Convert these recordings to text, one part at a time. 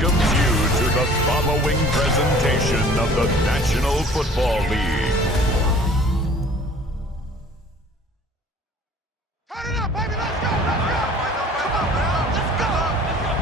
welcomes you to the following presentation of the National Football League. Turn it up, baby! Let's go! Let's go! Come on, man! Let's go! Let's go!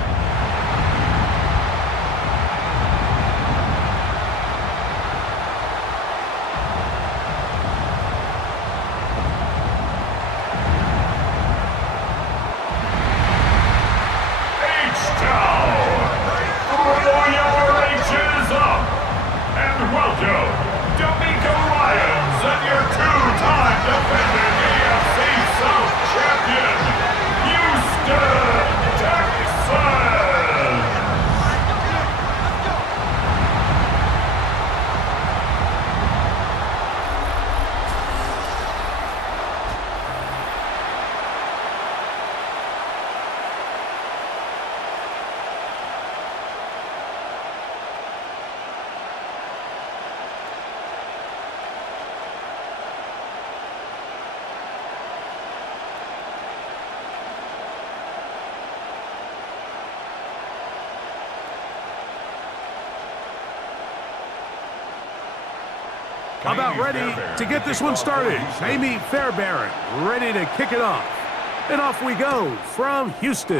About ready to get this one started. Amy Fairbairn ready to kick it off. And off we go from Houston.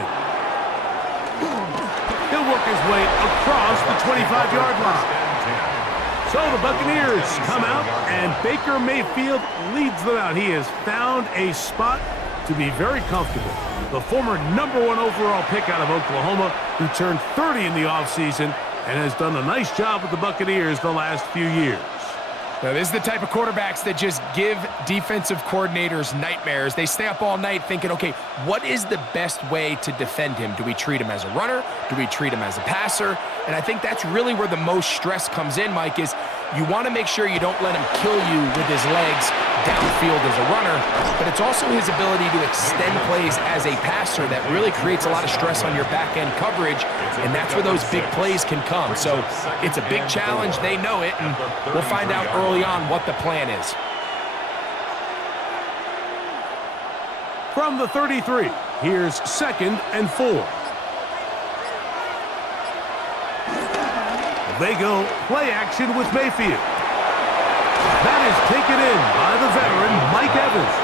He'll work his way across the 25-yard line. So the Buccaneers come out, and Baker Mayfield leads them out. He has found a spot to be very comfortable. The former #1 overall pick out of Oklahoma, who turned 30 in the offseason and has done a nice job with the Buccaneers the last few years. Now, this is the type of quarterbacks that just give defensive coordinators nightmares. They stay up all night thinking, okay, what is the best way to defend him? Do we treat him as a runner? Do we treat him as a passer? And I think that's really where the most stress comes in, Mike, is you want to make sure you don't let him kill you with his legs downfield as a runner, but it's also his ability to extend plays as a passer that really creates a lot of stress on your back-end coverage, and that's where those big plays can come. So it's a big challenge. They know it, and we'll find out early on what the plan is. From the 33, here's 2nd and 4. They go play action with Mayfield. That is taken in by the veteran, Mike Evans.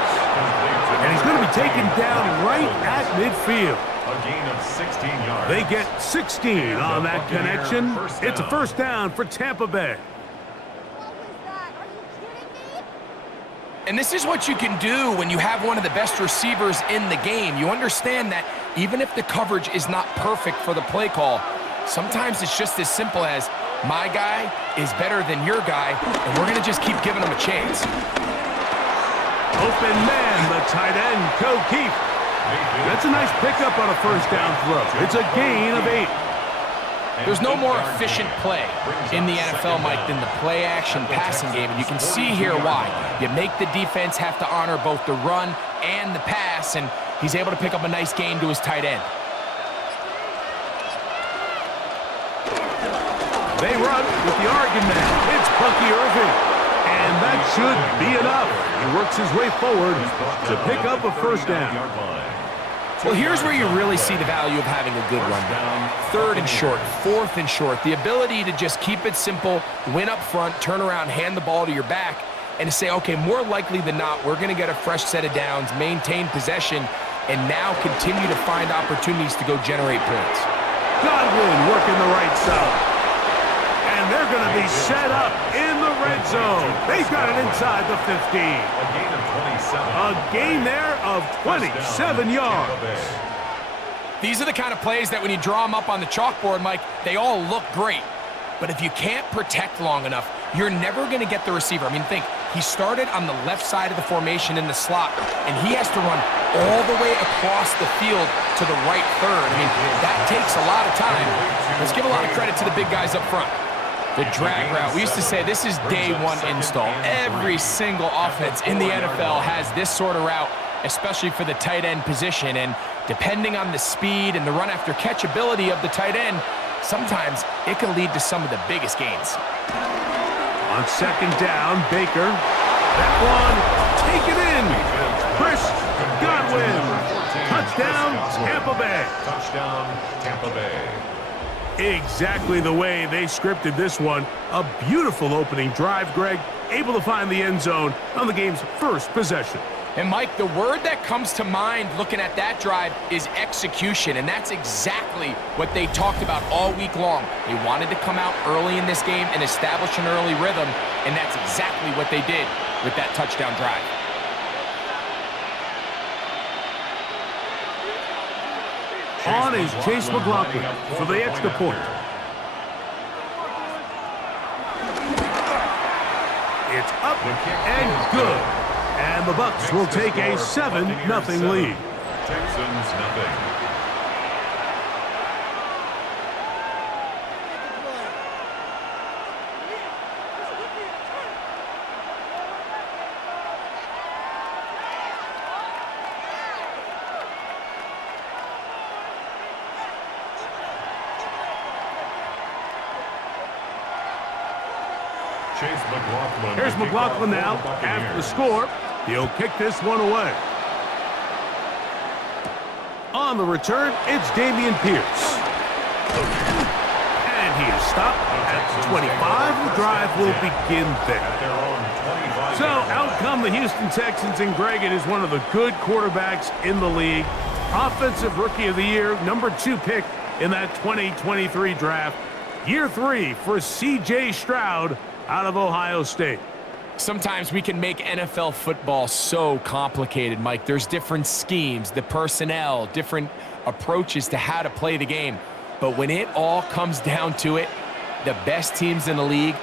And he's going to be taken down right at midfield. A gain of 16 yards. They get 16 on that connection. It's a first down for Tampa Bay. And this is what you can do when you have one of the best receivers in the game. You understand that even if the coverage is not perfect for the play call, sometimes it's just as simple as, my guy is better than your guy, and we're going to just keep giving him a chance. Open man, the tight end, Keith. That's a nice pickup on a first down throw. It's a gain of 8. There's no more efficient play in the NFL, Mike, than the play-action passing game, and you can see here why. You make the defense have to honor both the run and the pass, and he's able to pick up a nice gain to his tight end. They run with the Oregon man. It's Bucky Irving. And that should be enough. He works his way forward to pick up a first down. Well, here's where you really see the value of having a good run down. 3rd and short, 4th and short. The ability to just keep it simple, win up front, turn around, hand the ball to your back, and to say, okay, more likely than not, we're going to get a fresh set of downs, maintain possession, and now continue to find opportunities to go generate points. Godwin working the right side. And they're going to be set up in the red zone. They've got it inside the 15. A gain of 27. A gain there of 27 yards. These are the kind of plays that when you draw them up on the chalkboard, Mike, they all look great. But if you can't protect long enough, you're never going to get the receiver. I mean, think, he started on the left side of the formation in the slot, and he has to run all the way across the field to the right third. I mean, that takes a lot of time. Let's give a lot of credit to the big guys up front. The drag route. We used to say this is day one install. Every single offense in the NFL has this sort of route, especially for the tight end position. And depending on the speed and the run after catch ability of the tight end, sometimes it can lead to some of the biggest gains. On 2nd down, Baker. That one taken in. Chris Godwin. Touchdown, Tampa Bay. Touchdown, Tampa Bay. Exactly the way they scripted this one. A beautiful opening drive, Greg, able to find the end zone on the game's first possession. And Mike, the word that comes to mind looking at that drive is execution, and that's exactly what they talked about all week long. They wanted to come out early in this game and establish an early rhythm, and that's exactly what they did with that touchdown drive. On is Chase McLaughlin for the extra point. It's up and good. And the Bucs will take a 7-0 lead. Texans nothing. Here's McLaughlin now. After the score, he'll kick this one away. On the return, it's Dameon Pierce. And he is stopped at 25. The drive will begin there. So out come the Houston Texans, and Greg, it is one of the good quarterbacks in the league. Offensive Rookie of the Year, #2 pick in that 2023 draft. Year 3 for C.J. Stroud out of Ohio State. Sometimes we can make NFL football so complicated, Mike. There's different schemes, the personnel, different approaches to how to play the game. But when it all comes down to it, the best teams in the league,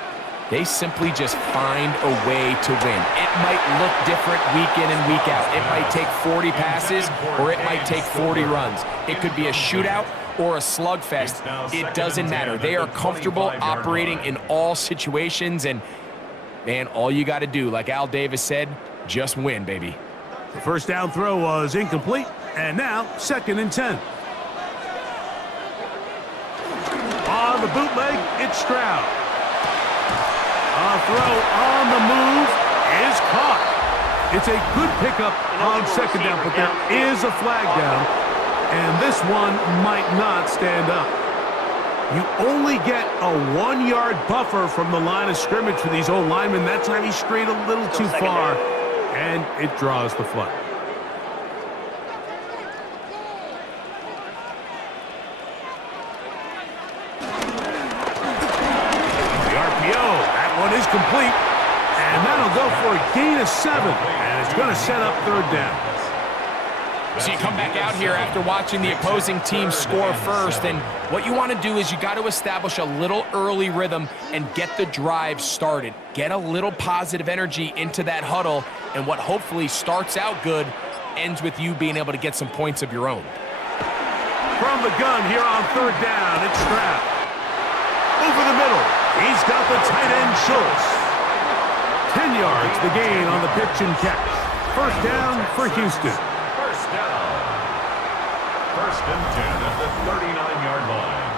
they simply just find a way to win. It might look different week in and week out. It might take 40 passes or it might take 40 runs. It could be a shootout or a slugfest. It doesn't matter. They are comfortable operating in all situations, and man, all you got to do, like Al Davis said, just win, baby. The first down throw was incomplete, and now 2nd and 10. On the bootleg, it's Stroud. A throw on the move is caught. It's a good pickup on 2nd down, but there is a flag down, and this one might not stand up. You only get a 1-yard buffer from the line of scrimmage for these old linemen. That's how he strayed a little too far, and it draws the flag. The RPO, that one is complete, and that'll go for a gain of 7, and it's going to set up 3rd down. So you come back out here after watching the opposing team score first, and what you want to do is you got to establish a little early rhythm and get the drive started. Get a little positive energy into that huddle, and what hopefully starts out good ends with you being able to get some points of your own. From the gun here on 3rd down, it's Stroud. Over the middle, he's got the tight end Schultz. 10 yards the gain on the pitch and catch. 1st down for Houston. First and 10 at the 39-yard line.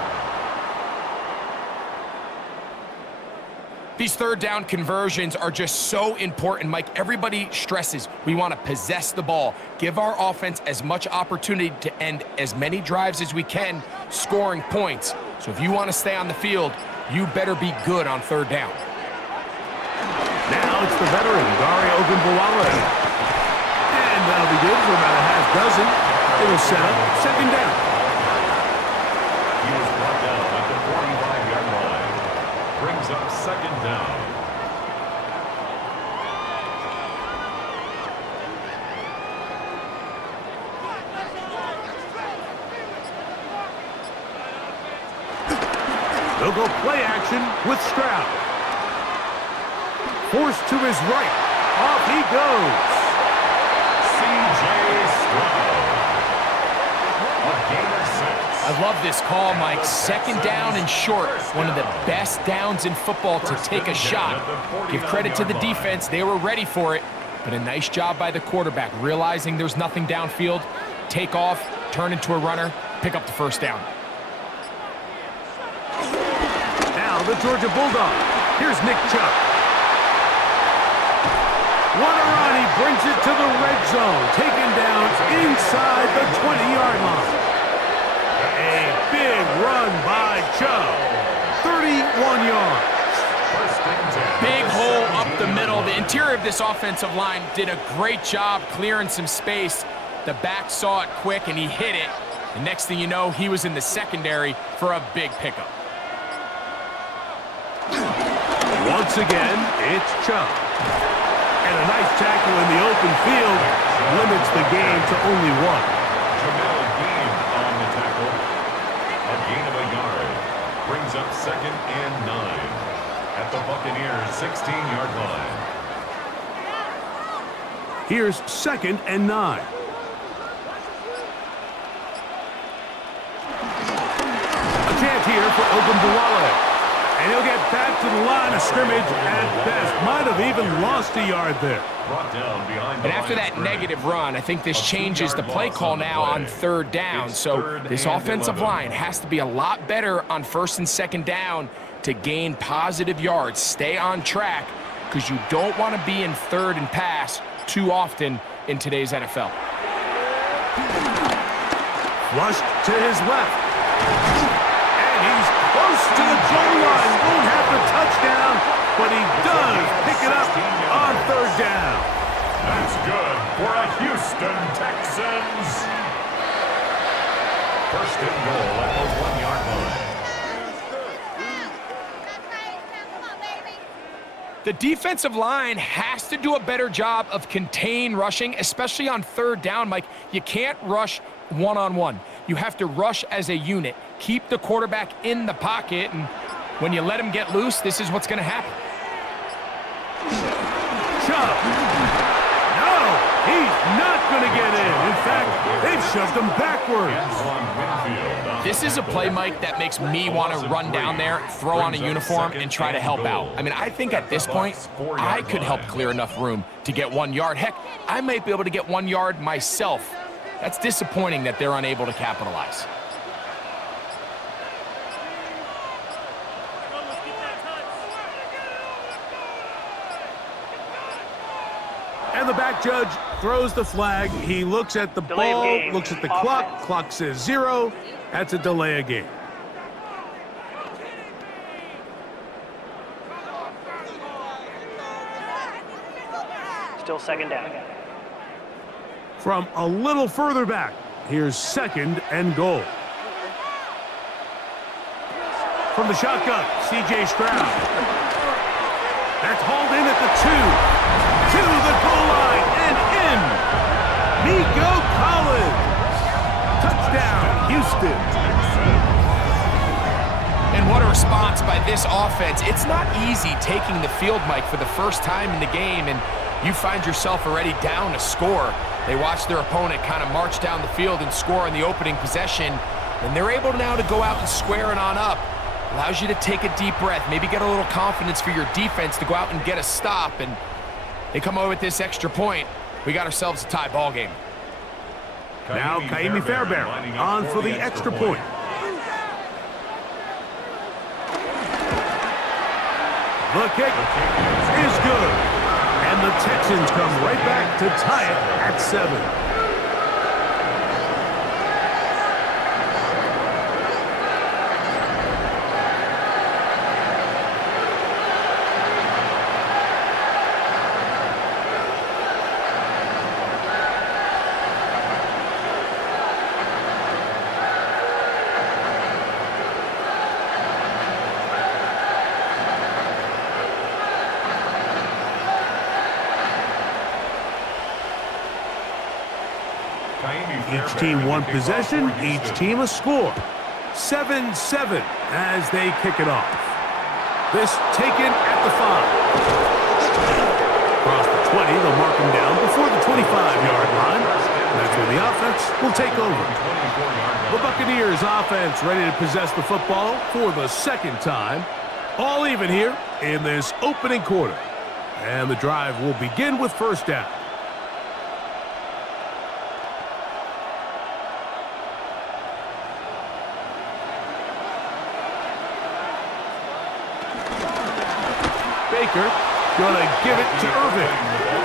These 3rd down conversions are just so important, Mike. Everybody stresses we want to possess the ball, give our offense as much opportunity to end as many drives as we can, scoring points. So if you want to stay on the field, you better be good on 3rd down. Now it's the veteran, Dario Ogunbowale. And that'll be good for about a half dozen. It'll set up 2nd down. He was brought down at the 45-yard line. Brings up 2nd down. They'll go play action with Stroud. Forced to his right. Off he goes. C.J. Stroud. I love this call, Mike. 2nd down and short. One of the best downs in football to take a shot. Give credit to the defense. They were ready for it. But a nice job by the quarterback, realizing there's nothing downfield. Take off, turn into a runner, pick up the 1st down. Now the Georgia Bulldog. Here's Nick Chubb. What a run. He brings it to the red zone. Taken down inside the 20-yard line. A big run by Chubb. 1 yard. First and 10. Big hole up the middle. The interior of this offensive line did a great job clearing some space. The back saw it quick, and he hit it. And next thing you know, he was in the secondary for a big pickup. Once again, it's Chubb. And a nice tackle in the open field limits the game to only 1. Jamel Dean on the tackle. A gain of a yard. Brings up 2nd and 9 at the Buccaneers' 16-yard line. Here's 2nd and 9. A chance here for Ogunbowale. And he'll get back to the line of scrimmage at best. Might have even lost a yard there. Brought down behind the And after line of that scrimmage. negative run, I think this changes the play call now on 3rd down. It's So 3rd this and offensive 11. line has to be a lot better on 1st and 2nd down to gain positive yards. Stay on track because you don't want to be in 3rd and pass too often in today's NFL. Flushed to his left. And he's close to the goal line. Won't have the touchdown, but he does pick it up on 3rd down. That's good for a Houston Texans. First and goal at the 1-yard line. The defensive line has to do a better job of contain rushing, especially on 3rd down, Mike. You can't rush one-on-one. You have to rush as a unit. Keep the quarterback in the pocket, and when you let him get loose, this is what's going to happen. Chubb. No, he's not going to get in. In fact, they've shoved him backwards. Antoine Winfield on This the is a tackle. play, Mike, that makes me want to run down there, throw on a uniform, and try to help out. I mean, I think at this point, I could help clear enough room to get 1 yard. Heck, I might be able to get 1 yard myself. That's disappointing that they're unable to capitalize. And the back judge throws the flag. He looks at the Delay of ball, game. looks at the Offense. clock. Clock says 0. That's a delay of game. Still 2nd down. From a little further back, here's 2nd and goal. From the shotgun, C.J. Stroud. That's hauled in at the 2. To the goal line and in. Nico Collins. Touchdown, Houston. And what a response by this offense. It's not easy taking the field, Mike, for the first time in the game, and you find yourself already down a score. They watch their opponent kind of march down the field and score in the opening possession, and they're able now to go out and square it on up. Allows you to take a deep breath, maybe get a little confidence for your defense to go out and get a stop, and they come away with this extra point. We got ourselves a tie ball game. Now Kaimi Fairbairn lining up on for the extra point. The kick is good. And the Texans come right back to tie it at 7. Each team one possession, each team a score. 7-7 as they kick it off. This taken at the 5. Across the 20, they'll mark him down before the 25-yard line. That's where the offense will take over. The Buccaneers offense ready to possess the football for the 2nd time. All even here in this opening quarter. And the drive will begin with 1st down. Baker gonna give it to Irvin.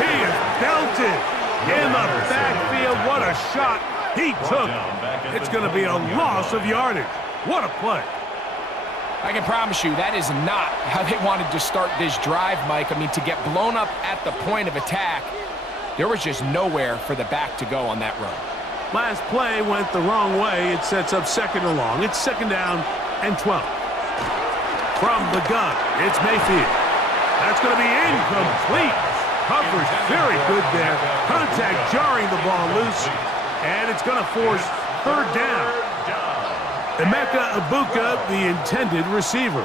He is belted in the backfield. What a shot he took. It's gonna be a loss of yardage. What a play. I can promise you that is not how they wanted to start this drive, Mike. I mean, to get blown up at the point of attack, there was just nowhere for the back to go on that run. Last play went the wrong way. It sets up second and long. It's second down and 12. From the gun, it's Mayfield. That's going to be incomplete. Coverage very good there. Contact jarring the ball loose, and it's going to force third down. Emeka Ibuka, the intended receiver.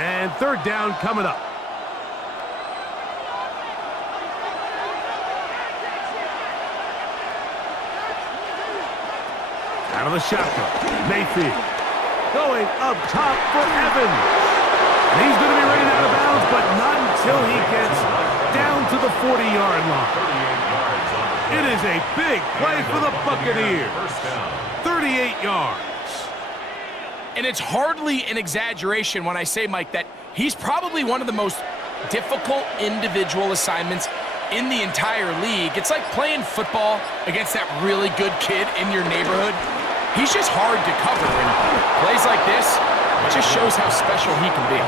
And third down coming up. Out of the shotgun, Mayfield. Going up top for Evans. And he's going to be running out of bounds, but not until he gets down to the 40-yard line. It is a big play for the Buccaneers. 38 yards. And it's hardly an exaggeration when I say, Mike, that he's probably one of the most difficult individual assignments in the entire league. It's like playing football against that really good kid in your neighborhood. He's just hard to cover, and plays like this, it just shows how special he can be.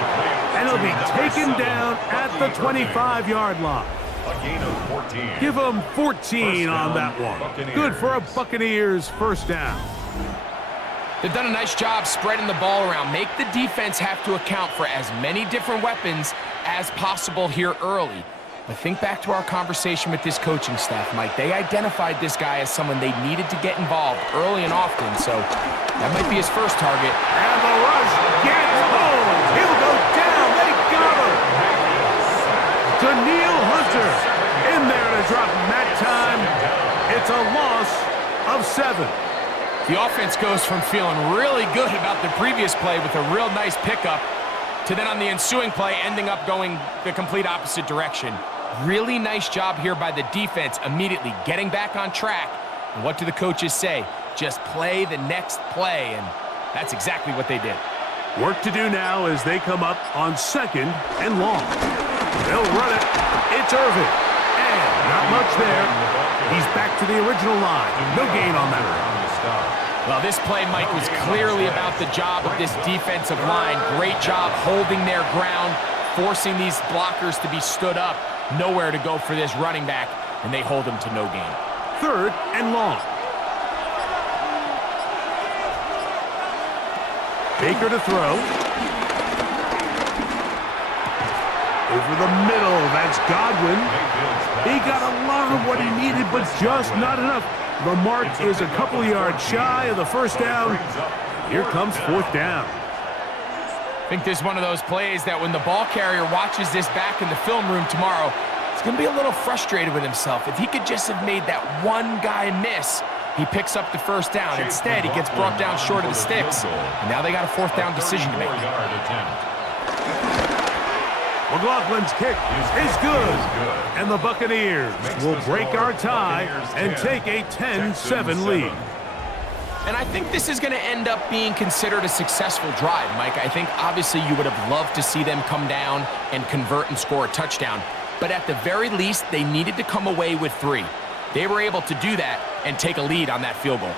And he'll be taken down at the 25-yard line. A gain of 14. Give him 14 on that one. Good for a Buccaneers first down. They've done a nice job spreading the ball around. Make the defense have to account for as many different weapons as possible here early. But think back to our conversation with this coaching staff, Mike. They identified this guy as someone they needed to get involved early and often, so that might be his first target. And the rush gets home. He'll go down. They got him. Daniil Hunter in there to drop mat time. It's a loss of 7. The offense goes from feeling really good about the previous play with a real nice pickup to then on the ensuing play ending up going the complete opposite direction. Really nice job here by the defense, immediately getting back on track. And what do the coaches say? Just play the next play, and that's exactly what they did. Work to do now as they come up on second and long. They'll run it. It's Irvin. And not much there. He's back to the original line. No gain on that one. Well, this play, Mike, was clearly about the job of this defensive line. Great job holding their ground, forcing these blockers to be stood up. Nowhere to go for this running back, and they hold him to no gain. Third and long. Baker to throw. Over the middle, that's Godwin. He got a lot of what he needed, but just not enough. The mark is a couple yards shy of the first down. Here comes fourth down. I think this is one of those plays that when the ball carrier watches this back in the film room tomorrow, he's going to be a little frustrated with himself. If he could just have made that one guy miss, he picks up the first down. Instead, he gets brought down short of the sticks. And now they got a fourth down decision to make. McLaughlin's kick is good. And the Buccaneers will break our tie and take a 10-7 lead. And I think this is going to end up being considered a successful drive, Mike. I think obviously you would have loved to see them come down and convert and score a touchdown. But at the very least, they needed to come away with 3. They were able to do that and take a lead on that field goal.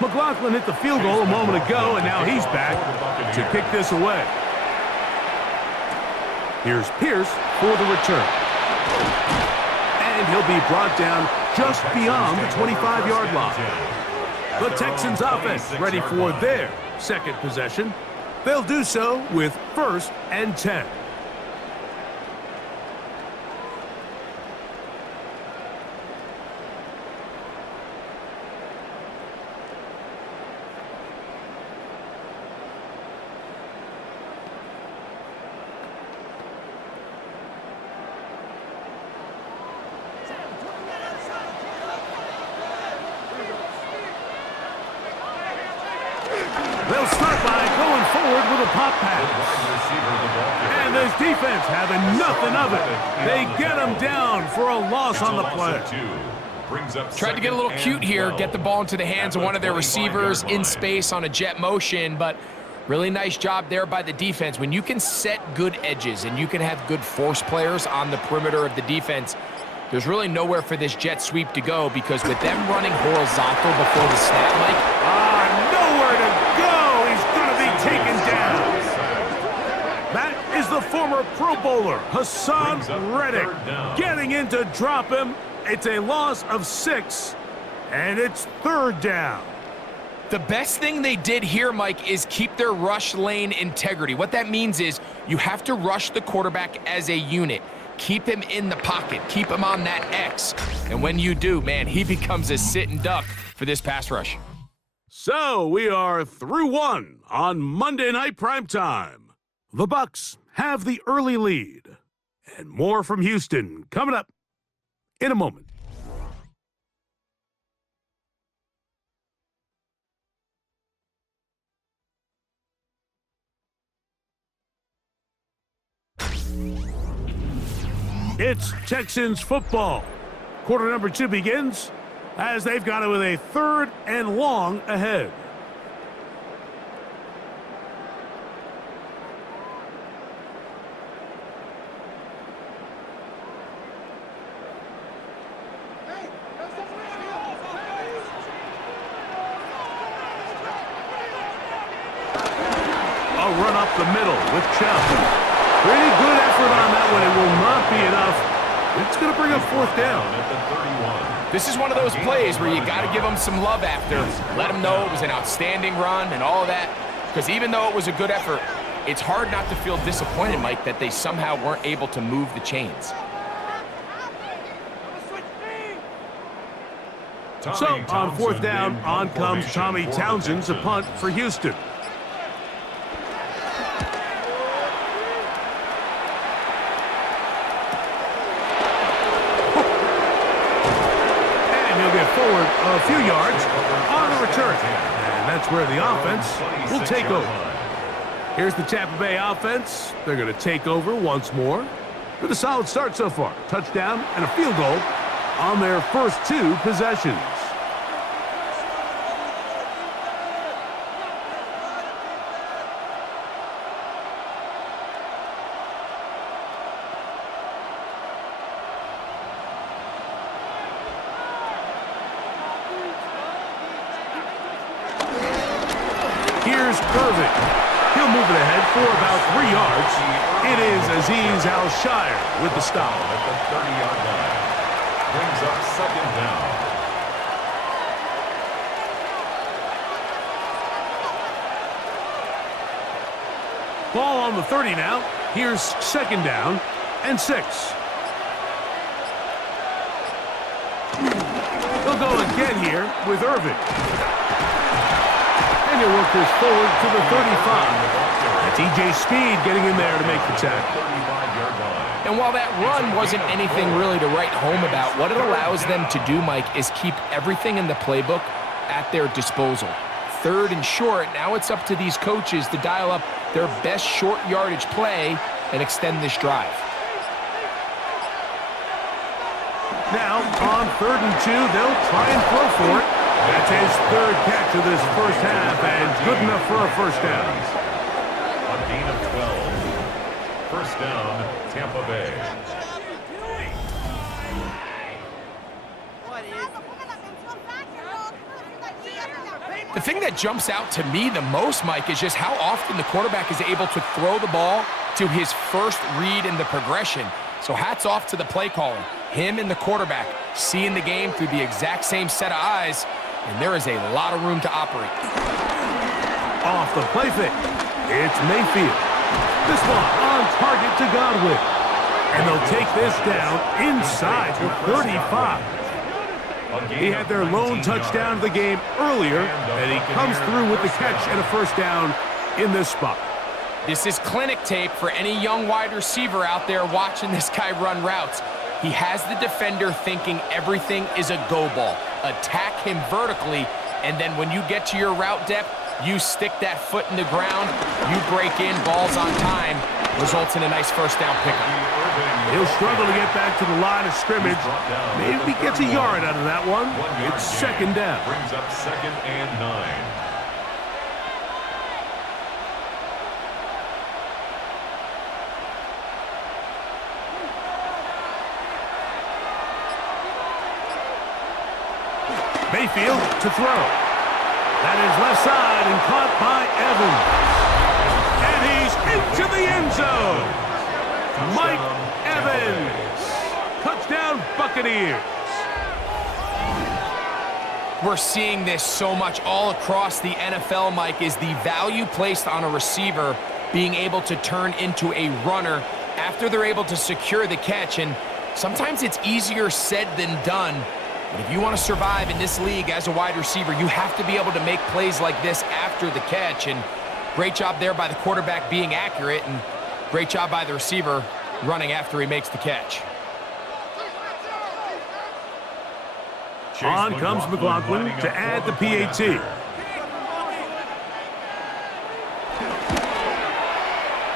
McLaughlin hit the field goal a moment ago, and now he's back to kick this away. Here's Pierce for the return. And he'll be brought down just beyond the 25-yard line. The Texans offense ready for their second possession. They'll do so with 1st and 10. They'll start by going forward with a pop pass. And this defense having nothing of it. They get them down for a loss on the play. Tried to get a little cute here, get the ball into the hands of one of their receivers in space on a jet motion, but really nice job there by the defense. When you can set good edges and you can have good force players on the perimeter of the defense, There's really nowhere for this jet sweep to go because with them running horizontal before the snap, Mike. Nowhere to go. He's going to be taken down. That is the former Pro Bowler, Hassan Reddick, getting in to drop him. It's a loss of 6, and it's 3rd down. The best thing they did here, Mike, is keep their rush lane integrity. What that means is you have to rush the quarterback as a unit. Keep him in the pocket. Keep him on that X. And when you do, man, he becomes a sitting duck for this pass rush. So we are through 1 on Monday Night Primetime. The Bucs have the early lead. And more from Houston coming up in a moment. It's Texans football. Quarter number 2 begins as they've got it with a 3rd and long ahead. A run up the middle with Chubb. Pretty good effort on that one. It will not be enough. It's going to bring up 4th down. This is one of those plays where you got to give them some love after. Let them know it was an outstanding run and all of that. Because even though it was a good effort, it's hard not to feel disappointed, Mike, that they somehow weren't able to move the chains. So, on 4th down, on comes Tommy Townsend to punt for Houston. Forward a few yards on the return. And that's where the offense will take over. Here's the Tampa Bay offense. They're going to take over once more. With a solid start so far. Touchdown and a field goal on their first 2 possessions. Here's Irvin. He'll move it ahead for about 3 yards. It is Azeez Al-Shire with the stop. At the 30-yard line. Brings up 2nd down. Ball on the 30 now. Here's 2nd down and 6. They'll go again here with Irvin. And he'll work this forward to the 35. That's E.J. Speed getting in there to make the tackle. And while that run wasn't anything really to write home about, what it allows them to do, Mike, is keep everything in the playbook at their disposal. 3rd and short, now it's up to these coaches to dial up their best short yardage play and extend this drive. Now, on 3rd and 2, they'll try and throw for it. That's his 3rd catch of this first half, and good enough for a first down. A gain of 12. First down, Tampa Bay. The thing that jumps out to me the most, Mike, is just how often the quarterback is able to throw the ball to his first read in the progression. So hats off to the play caller. Him and the quarterback seeing the game through the exact same set of eyes, and there is a lot of room to operate. Off the play fake, it's Mayfield. This one on target to Godwin. And they'll take this down inside the 35. He had their lone touchdown of the game earlier, and he comes through with the catch and a first down in this spot. This is clinic tape for any young wide receiver out there watching this guy run routes. He has the defender thinking everything is a go ball. Attack him vertically, and then when you get to your route depth, you stick that foot in the ground, you break in, balls on time, results in a nice first down pickup. He'll struggle to get back to the line of scrimmage. Maybe he gets a yard out of that one. It's 2nd down. Brings up 2nd and 9. Mayfield to throw. That is left side and caught by Evans. And he's into the end zone. Mike Evans. Touchdown, Buccaneers. We're seeing this so much all across the NFL, Mike, is the value placed on a receiver being able to turn into a runner after they're able to secure the catch. And sometimes it's easier said than done. But if you want to survive in this league as a wide receiver, you have to be able to make plays like this after the catch. And great job there by the quarterback being accurate, and great job by the receiver running after he makes the catch. On comes McLaughlin to add the PAT.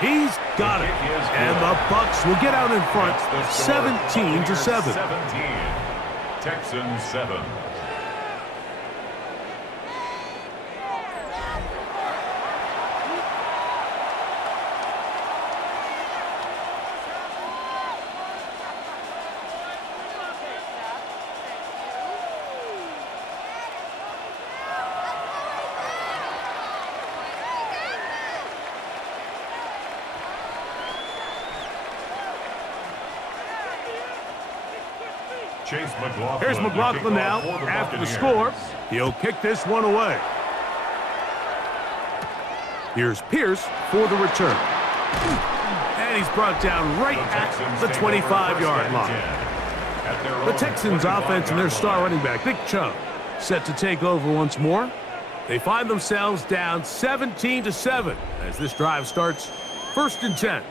He's got it. And the Bucs will get out in front 17-7. Texans 7. Here's McLaughlin now after the score. He'll kick this one away. Here's Pierce for the return. And he's brought down right at the 25-yard line. The Texans offense and their star running back, Nick Chubb, set to take over once more. They find themselves down 17-7 as this drive starts 1st and 10.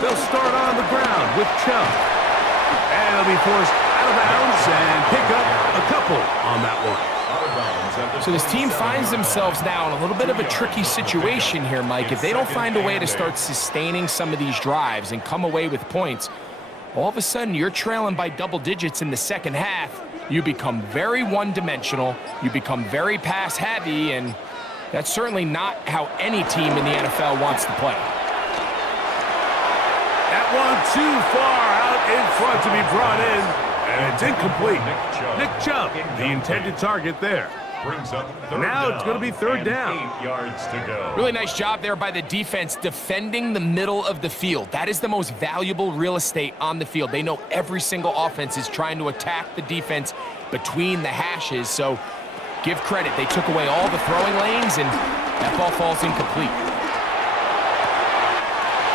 They'll start on the ground with Chubb. And they'll be forced out of bounds and pick up a couple on that one. So this team finds themselves now in a little bit of a tricky situation here, Mike. If they don't find a way to start sustaining some of these drives and come away with points, all of a sudden you're trailing by double digits in the second half. You become very one-dimensional. You become very pass-heavy, and that's certainly not how any team in the NFL wants to play. That one too far out in front to be brought in, and it's incomplete. Nick Chubb, the intended target there. Now it's going to be 3rd down. 8 yards to go. Really nice job there by the defense defending the middle of the field. That is the most valuable real estate on the field. They know every single offense is trying to attack the defense between the hashes, so give credit. They took away all the throwing lanes, and that ball falls incomplete.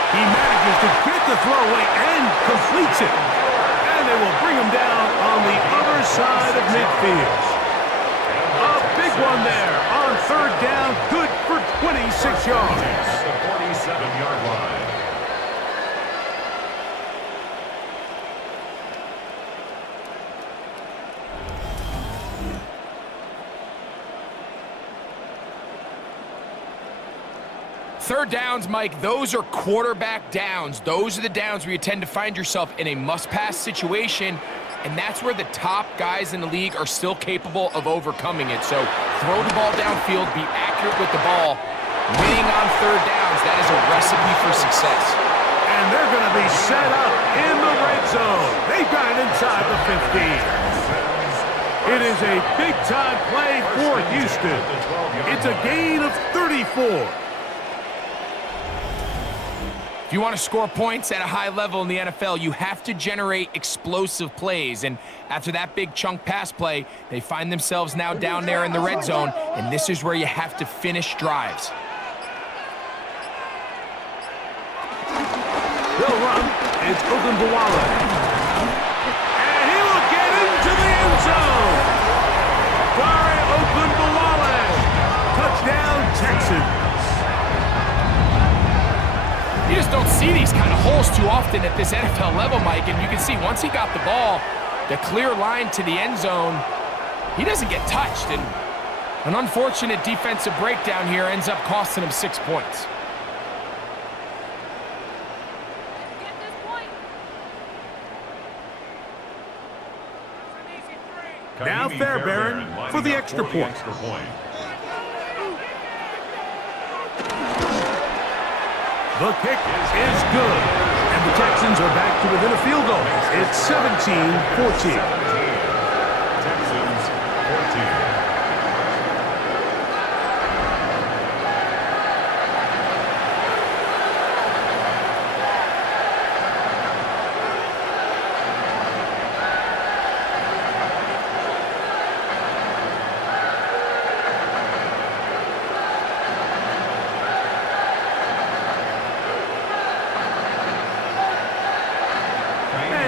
He manages to get the throw away and completes it. And they will bring him down on the other side of midfield. A big one there on 3rd down, good for 26 yards. At the 47-yard line. Third downs, Mike, those are quarterback downs. Those are the downs where you tend to find yourself in a must-pass situation, and that's where the top guys in the league are still capable of overcoming it. So throw the ball downfield, be accurate with the ball. Winning on 3rd downs, that is a recipe for success. And they're going to be set up in the red zone. They've got it inside the 15. It is a big-time play for Houston. It's a gain of 34. If you want to score points at a high level in the NFL, you have to generate explosive plays. And after that big chunk pass play, they find themselves now down there in the red zone, and this is where you have to finish drives. They'll run. It's Ogunbowale. And he will get into the end zone. Dare Ogunbowale. Touchdown, Texans. You just don't see these kind of holes too often at this NFL level, Mike. And you can see once he got the ball, the clear line to the end zone, he doesn't get touched. And an unfortunate defensive breakdown here ends up costing him 6 points. Now Fairbairn for the extra point. The kick is good, and the Texans are back to within a field goal. It's 17-14. Texans 14.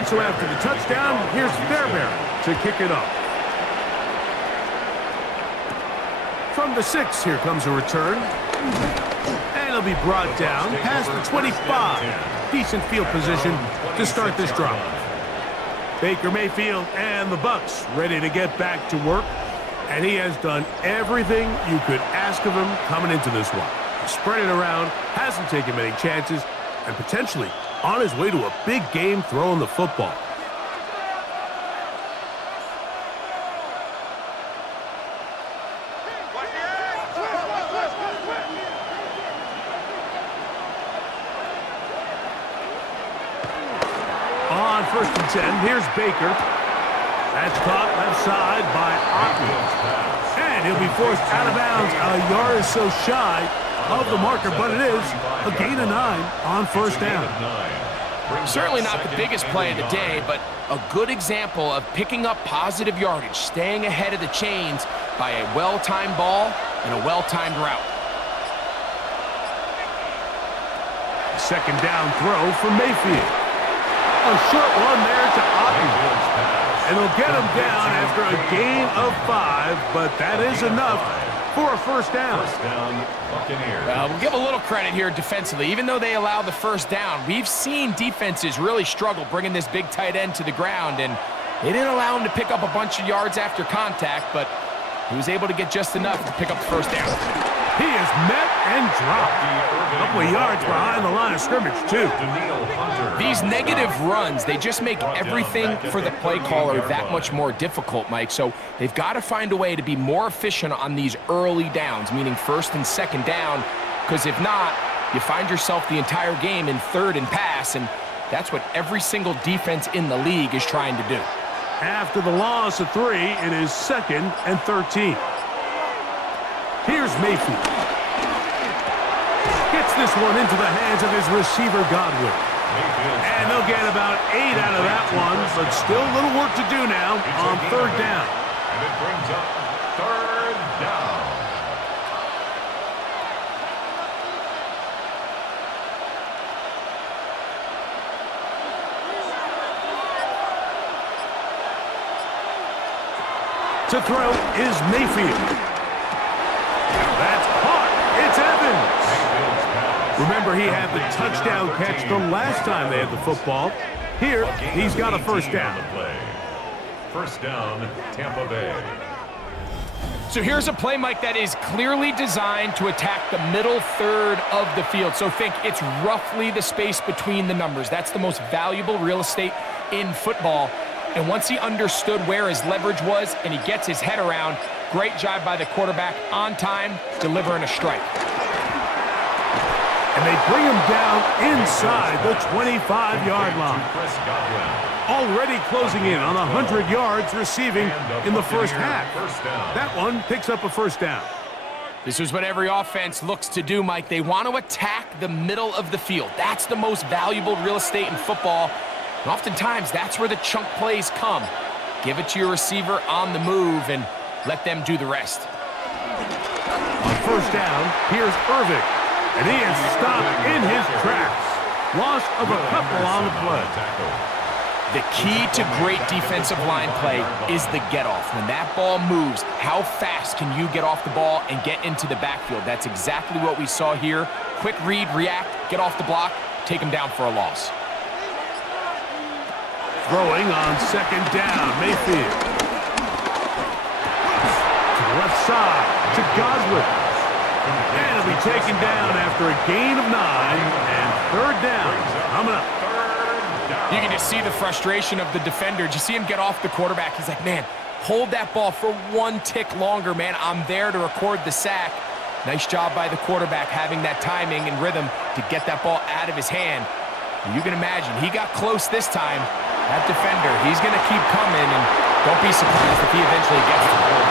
So after the touchdown, here's Fairbairn to kick it off. From the 6, here comes a return. And it'll be brought down past the 25. Decent field position to start this drive. Baker Mayfield and the Bucs ready to get back to work. And he has done everything you could ask of him coming into this one. He's spread it around, hasn't taken many chances, and potentially on his way to a big game throwing the football. On 1st and 10, here's Baker. That's caught left side by Otten. And he'll be forced out of bounds a yard or so shy of the marker, but it is a gain of 9 on 1st down. Certainly not the biggest play of the day, but a good example of picking up positive yardage, staying ahead of the chains by a well-timed ball and a well-timed route. Second down throw for Mayfield. A short one there to Otten. And they'll get him down after a gain of 5, but that is enough for a 1st down. First down, Buccaneers. We'll give a little credit here defensively. Even though they allow the 1st down, we've seen defenses really struggle bringing this big tight end to the ground, and they didn't allow him to pick up a bunch of yards after contact, but he was able to get just enough to pick up the 1st down. He is met and dropped. A couple of yards behind the line of scrimmage, too. These negative runs, they just make everything for the play caller that much more difficult, Mike. So they've got to find a way to be more efficient on these early downs, meaning 1st and 2nd down, because if not, you find yourself the entire game in 3rd and pass, and that's what every single defense in the league is trying to do. After the loss of 3, it is 2nd and 13. Here's Mayfield. Gets this one into the hands of his receiver, Godwin. And they'll get about 8 out of that one, but still a little work to do now on 3rd down. And it brings up 3rd down. To throw is Mayfield. That's caught. It's Evans. Remember, he had the touchdown catch the last time they had the football. Here, he's got a 1st down. 1st down, Tampa Bay. So here's a play, Mike, that is clearly designed to attack the middle 3rd of the field. So think it's roughly the space between the numbers. That's the most valuable real estate in football. And once he understood where his leverage was and he gets his head around, great job by the quarterback on time, delivering a strike. And they bring him down inside the 25-yard line. Already closing in on 100 yards receiving in the 1st half. That one picks up a 1st down. This is what every offense looks to do, Mike. They want to attack the middle of the field. That's the most valuable real estate in football. And oftentimes, that's where the chunk plays come. Give it to your receiver on the move and let them do the rest. On 1st down, here's Irving. And he is stopped in his tracks. Loss of a couple on the play. The key to great defensive line play is the get-off. When that ball moves, how fast can you get off the ball and get into the backfield? That's exactly what we saw here. Quick read, react, get off the block, take him down for a loss. Throwing on 2nd down, Mayfield. To the left side, to Godwin. And he'll be taken down after a gain of 9, and 3rd down coming up. You can just see the frustration of the defender. Did you see him get off the quarterback? He's like, man, hold that ball for one tick longer, man. I'm there to record the sack. Nice job by the quarterback having that timing and rhythm to get that ball out of his hand. And you can imagine, he got close this time. That defender, he's going to keep coming, and don't be surprised if he eventually gets to it.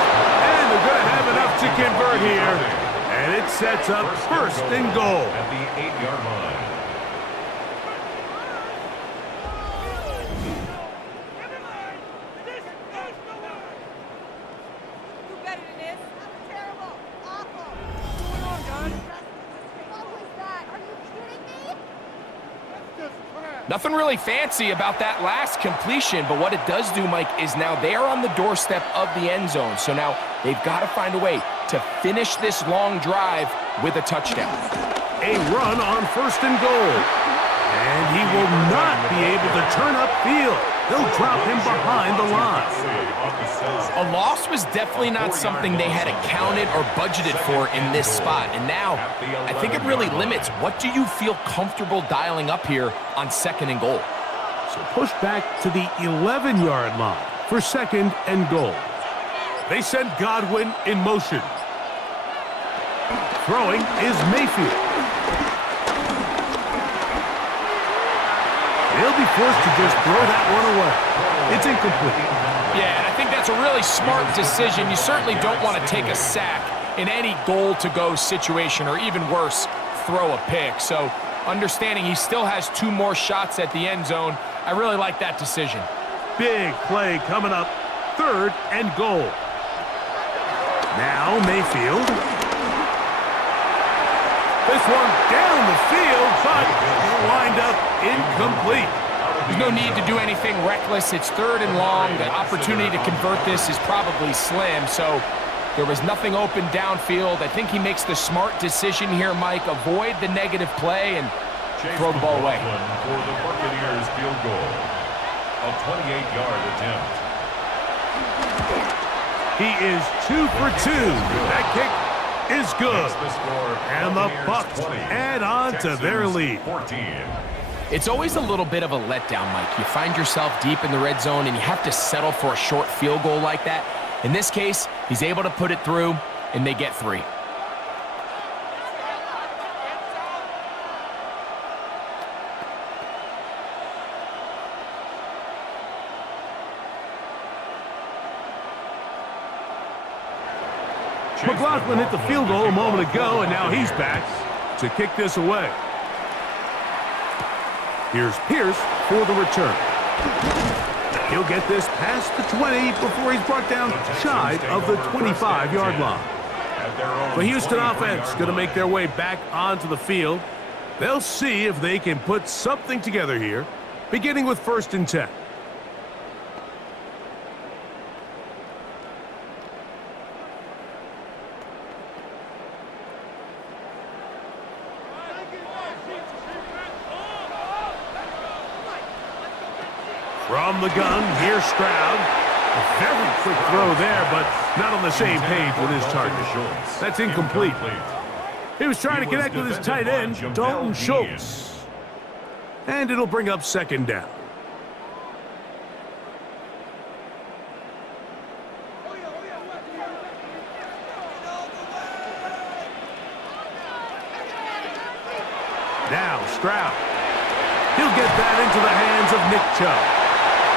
And they're going to have enough to convert here. And it sets up first and goal. At the 8-yard line. Nothing really fancy about that last completion, but what it does do, Mike, is now they are on the doorstep of the end zone. So now they've got to find a way to finish this long drive with a touchdown. A run on first and goal. And he will not be able to turn upfield. They'll drop him behind the line. A loss was definitely not something they had accounted or budgeted for in this spot. And now, I think it really limits what do you feel comfortable dialing up here on second and goal. So push back to the 11-yard line for second and goal. They send Godwin in motion. Throwing is Mayfield. He'll be forced to just throw that one away. It's incomplete. Yeah, and I think that's a really smart decision. You certainly don't want to take a sack in any goal-to-go situation, or even worse, throw a pick. So understanding he still has 2 more shots at the end zone, I really like that decision. Big play coming up, third and goal. Now Mayfield. This one down the field, but it'll wind up incomplete. There's no need to do anything reckless. It's third and long. The opportunity to convert this is probably slim, so there was nothing open downfield. I think he makes the smart decision here, Mike. Avoid the negative play and throw the ball away. For the Buccaneers field goal. A 28-yard attempt. He is 2 for 2. That kick is good. And the Bucs add on to their lead. 14. It's always a little bit of a letdown, Mike. You find yourself deep in the red zone and you have to settle for a short field goal like that. In this case, he's able to put it through, and they get 3. McLaughlin hit the field goal a moment ago, and now he's back to kick this away. Here's Pierce for the return. He'll get this past the 20 before he's brought down shy of the 25-yard line. The Houston offense going to make their way back onto the field. They'll see if they can put something together here, beginning with first and 10. From the gun, here's Stroud. A very quick throw there, but not on the same page with his target. That's incomplete. He was trying to connect with his tight end, Dalton Schultz. And it'll bring up second down. Now Stroud. He'll get that into the hands of Nick Chubb.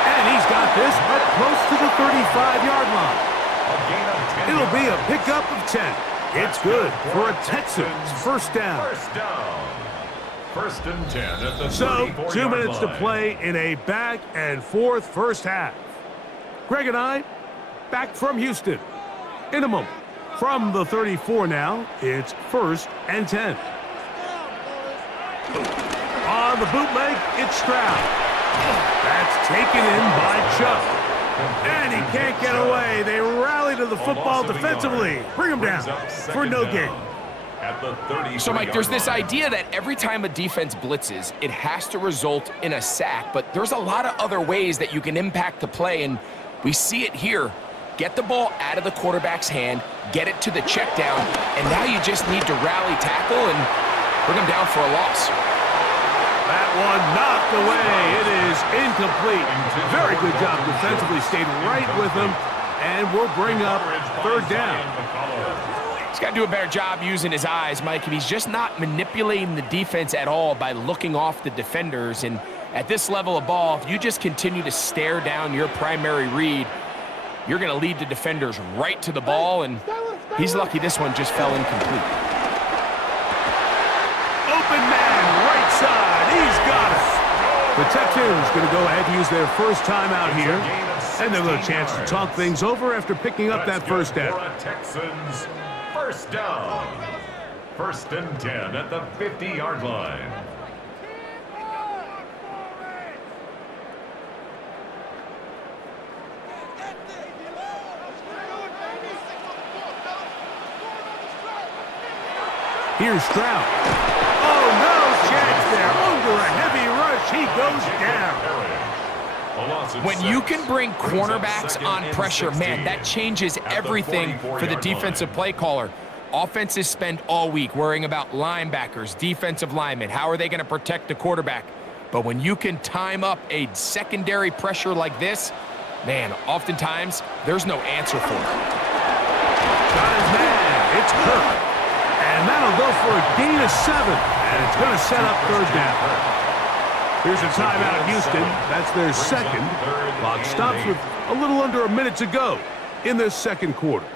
And he's got this up close to the 35-yard line. It'll be a pickup of 10. It's good for a Texans first down. First and 10 at the 34-yard So, 2 minutes to line. play in a back-and-forth first half. Greg and I, back from Houston. In a moment. From the 34 now, it's first and 10. On the bootleg, it's Stroud. That's taken in by Chubb. And he can't get away. They rally to the football defensively. Bring him down for no gain. So, Mike, there's this idea that every time a defense blitzes, it has to result in a sack. But there's a lot of other ways that you can impact the play, and we see it here. Get the ball out of the quarterback's hand, get it to the check down, and now you just need to rally tackle and bring him down for a loss. That one knocked away. It is incomplete. Very good job defensively. Stayed right with him and we'll bring up third down. He's got to do a better job using his eyes, Mike. If he's just not manipulating the defense at all by looking off the defenders. And at this level of ball, if you just continue to stare down your primary read, you're going to lead the defenders right to the ball, and he's lucky this one just fell incomplete. Open man, right side. He's got it. The Texans going to go ahead and use their first timeout here, and they'll have a chance to talk things over after picking up that first down. Texans first down. 1st and 10 at the 50-yard line. Here's Stroud. Oh, no chance there. Under a heavy rush, he goes down. When you can bring cornerbacks on pressure, man, that changes everything for the defensive play caller. Offenses spend all week worrying about linebackers, defensive linemen. How are they going to protect the quarterback? But when you can time up a secondary pressure like this, man, oftentimes there's no answer for it. Got his man. It's Kirk. And that'll go for a gain of 7. And it's going to set up third down. Here's a timeout, Houston. That's their second. Clock stops with a little under a minute to go in this second quarter.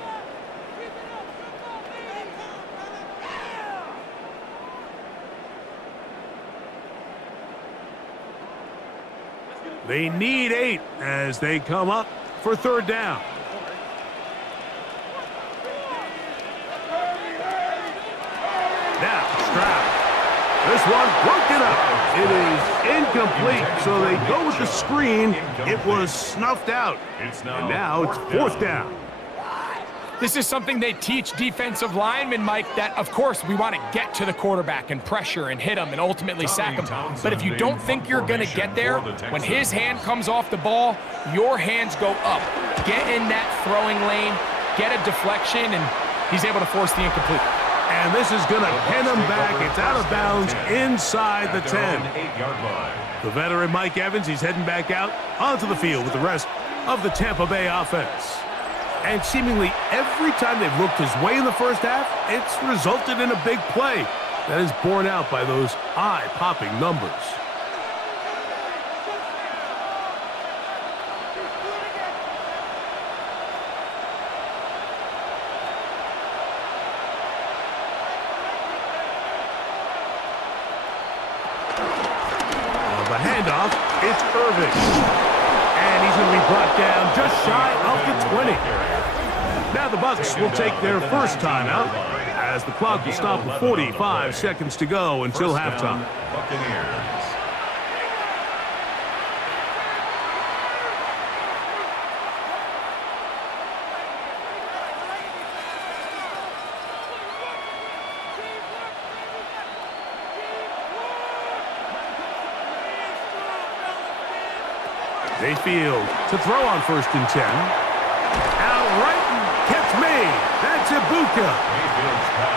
They need 8 as they come up for third down. Now, Stroud. This one broken up. It is incomplete, so they go with the screen. It was snuffed out. And now it's fourth down. This is something they teach defensive linemen, Mike, that, of course, we want to get to the quarterback and pressure and hit him and ultimately sack him. But if you don't think you're going to get there, when his hand comes off the ball, your hands go up. Get in that throwing lane, get a deflection, and he's able to force the incomplete. And this is going to pin him back. It's out of bounds inside the 10. The veteran Mike Evans, he's heading back out onto the field with the rest of the Tampa Bay offense. And seemingly every time they've looked his way in the first half, it's resulted in a big play that is borne out by those eye-popping numbers. The handoff, it's Irving. And he's going to be brought down just shy of the 20. Now the Bucs will take their first timeout as the clock will stop with 45 seconds to go until halftime. Buccaneers. Mayfield to throw on 1st and 10. Out right and catch me. That's Ibuka.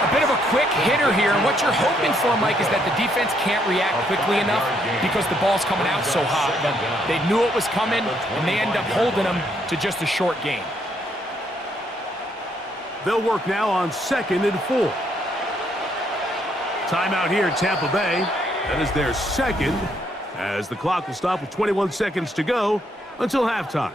A bit of a quick hitter here, and what you're hoping for, Mike, is that the defense can't react quickly enough because the ball's coming out so hot. But they knew it was coming, and they end up holding them to just a short gain. They'll work now on 2nd and 4. Timeout here at Tampa Bay. That is their second, as the clock will stop with 21 seconds to go until halftime.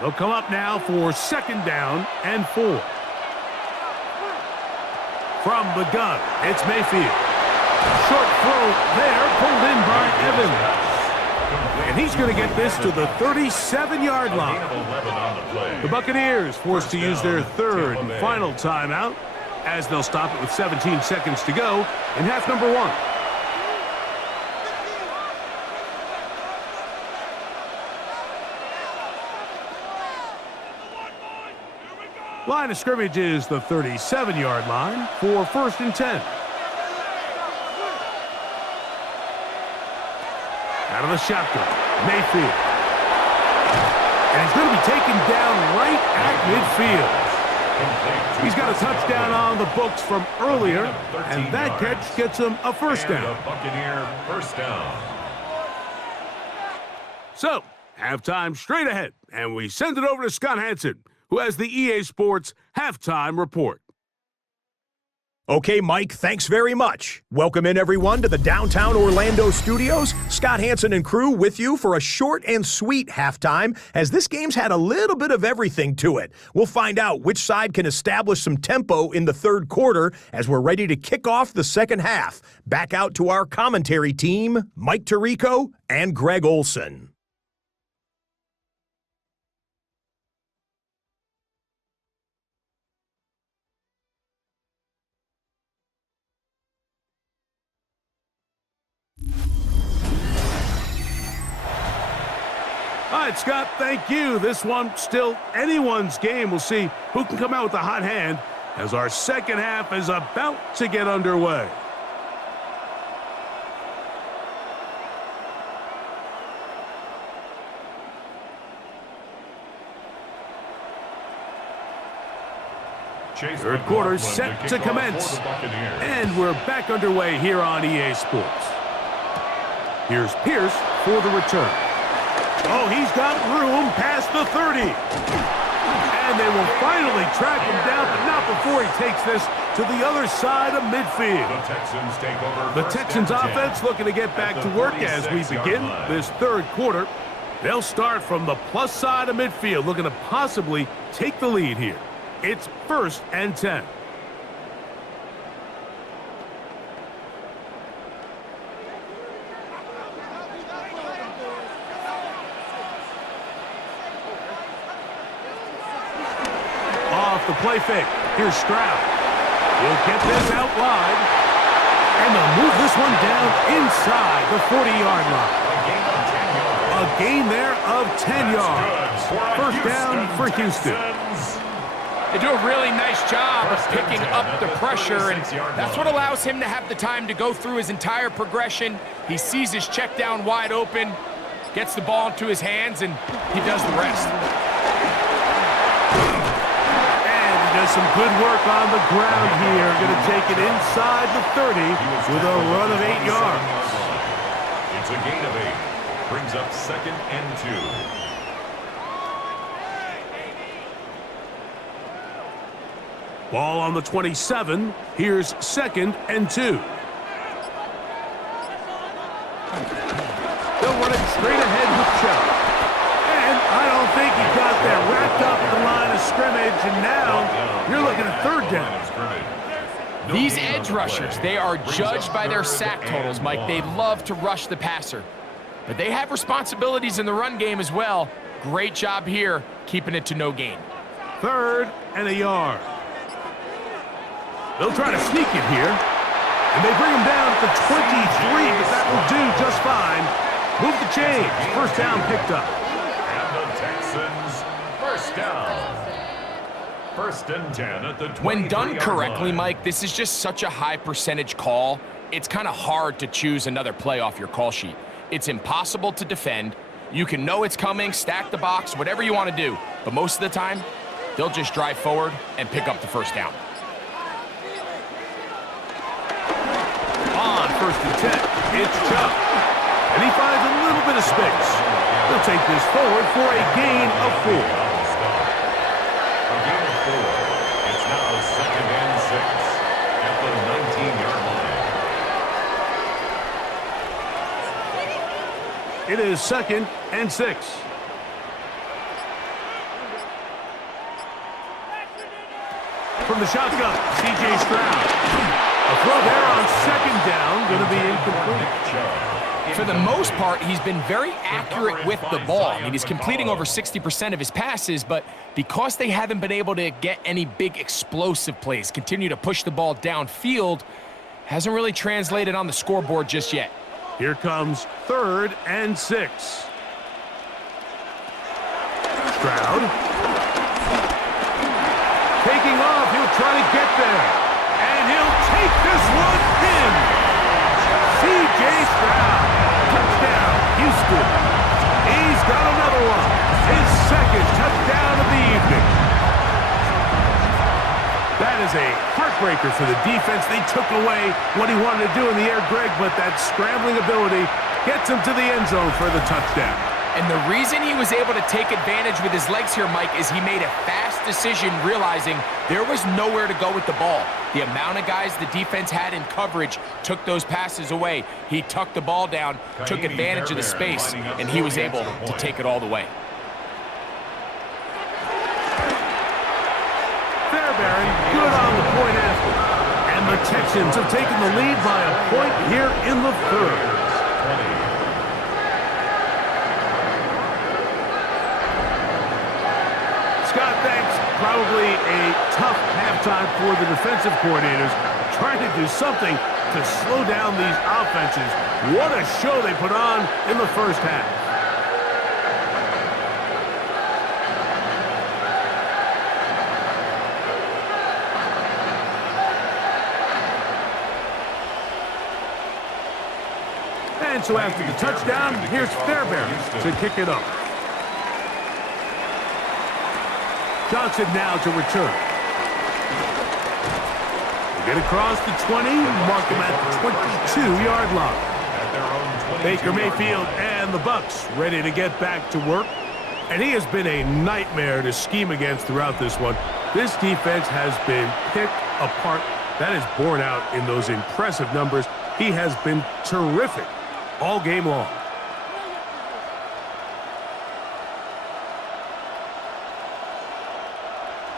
They'll come up now for 2nd down and 4. From the gun, it's Mayfield. Short throw there, pulled in by Evans. And he's going to get this to the 37-yard line. The Buccaneers forced to use their third and final timeout as they'll stop it with 17 seconds to go in half number 1. Line of scrimmage is the 37-yard line for 1st and 10. Out of the shotgun, Mayfield. And he's going to be taken down right at midfield. He's got a touchdown on the books from earlier, and that catch gets him a first down. And a Buccaneer first down. So, halftime straight ahead, and we send it over to Scott Hansen, who has the EA Sports Halftime Report. Okay, Mike, thanks very much. Welcome in, everyone, to the downtown Orlando studios. Scott Hansen and crew with you for a short and sweet halftime, as this game's had a little bit of everything to it. We'll find out which side can establish some tempo in the third quarter as we're ready to kick off the second half. Back out to our commentary team, Mike Tirico and Greg Olson. All right, Scott, thank you. This one still anyone's game. We'll see who can come out with a hot hand as our second half is about to get underway. Third quarter set to commence. And we're back underway here on EA Sports. Here's Pierce for the return. Oh, he's got room past the 30. And they will finally track him down, but not before he takes this to the other side of midfield. The Texans take over. The Texans offense looking to get back to work as we begin this third quarter. They'll start from the plus side of midfield, looking to possibly take the lead here. It's 1st and 10. The play fake. Here's Stroud. He'll get this out wide. And they'll move this one down inside the 40-yard line. A gain there of 10 yards. First down for Houston. They do a really nice job of picking up the pressure, and that's what allows him to have the time to go through his entire progression. He sees his check down wide open, gets the ball into his hands, and he does the rest. Does some good work on the ground here. Going to take it inside the 30 with a run of 8 yards. It's a gain of 8. Brings up 2nd and 2. Ball on the 27. Here's 2nd and 2. They'll run it straight ahead with Chubb. And I don't think he got that wrapped up at the line of scrimmage, and now you're looking at 3rd down. These edge rushers, they are judged by their sack totals, Mike. They love to rush the passer. But they have responsibilities in the run game as well. Great job here, keeping it to no gain. 3rd and a yard. They'll try to sneak it here. And they bring him down at the 23, but that will do just fine. Move the chains. First down picked up. And the Texans, first down. 1st and 10 at the 23-yard line. When done correctly, Mike, this is just such a high percentage call. It's kind of hard to choose another play off your call sheet. It's impossible to defend. You can know it's coming, stack the box, whatever you want to do. But most of the time, they'll just drive forward and pick up the first down. On 1st and 10, it's Chubb. And he finds a little bit of space. They'll take this forward for a gain of 4. A gain of 4. It's now 2nd and 6 at the 19-yard line. It is 2nd and 6. From the shotgun, C.J. Stroud. A throw there on 2nd down, going to be incomplete. For the most part, he's been very accurate with the ball. I mean, he's completing over 60% of his passes, but because they haven't been able to get any big explosive plays, continue to push the ball downfield, hasn't really translated on the scoreboard just yet. Here comes 3rd and 6. Stroud. Taking off, he'll try to get there. And he'll take this one in. C.J. Stroud. Touchdown, Houston. He's got another one. His 2nd That is a heartbreaker for the defense. They took away what he wanted to do in the air, Greg, but that scrambling ability gets him to the end zone for the touchdown. And the reason he was able to take advantage with his legs here, Mike, is he made a fast decision realizing there was nowhere to go with the ball. The amount of guys the defense had in coverage took those passes away. He tucked the ball down, took advantage of the space, and he was able to take it all the way. Fairbairn, good on the point after. And the Texans have taken the lead by a point here in the third. Scott, thanks. Probably a tough halftime for the defensive coordinators, trying to do something to slow down these offenses. What a show they put on in the first half. And so after the touchdown, here's Fairbairn to kick it up. Johnson now to return. They get across the 20, mark him at the 22-yard line. Baker Mayfield and the Bucs ready to get back to work. And he has been a nightmare to scheme against throughout this one. This defense has been picked apart. That is borne out in those impressive numbers. He has been terrific all game long.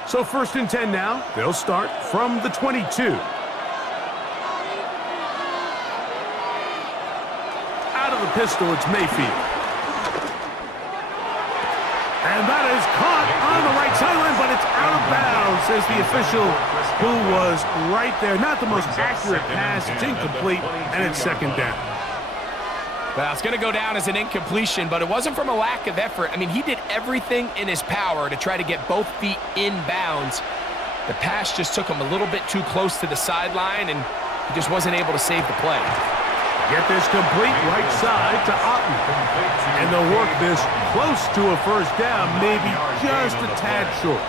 So 1st and 10 now. They'll start from the 22. Out of the pistol, it's Mayfield. And that is caught on the right sideline, but it's out of bounds, says the official who was right there. Not the most accurate pass. It's incomplete, and it's 2nd down. Well, it's going to go down as an incompletion, but it wasn't from a lack of effort. I mean, he did everything in his power to try to get both feet in bounds. The pass just took him a little bit too close to the sideline, and he just wasn't able to save the play. Get this complete right side to Otten. And they'll work this close to a first down, maybe just a tad short.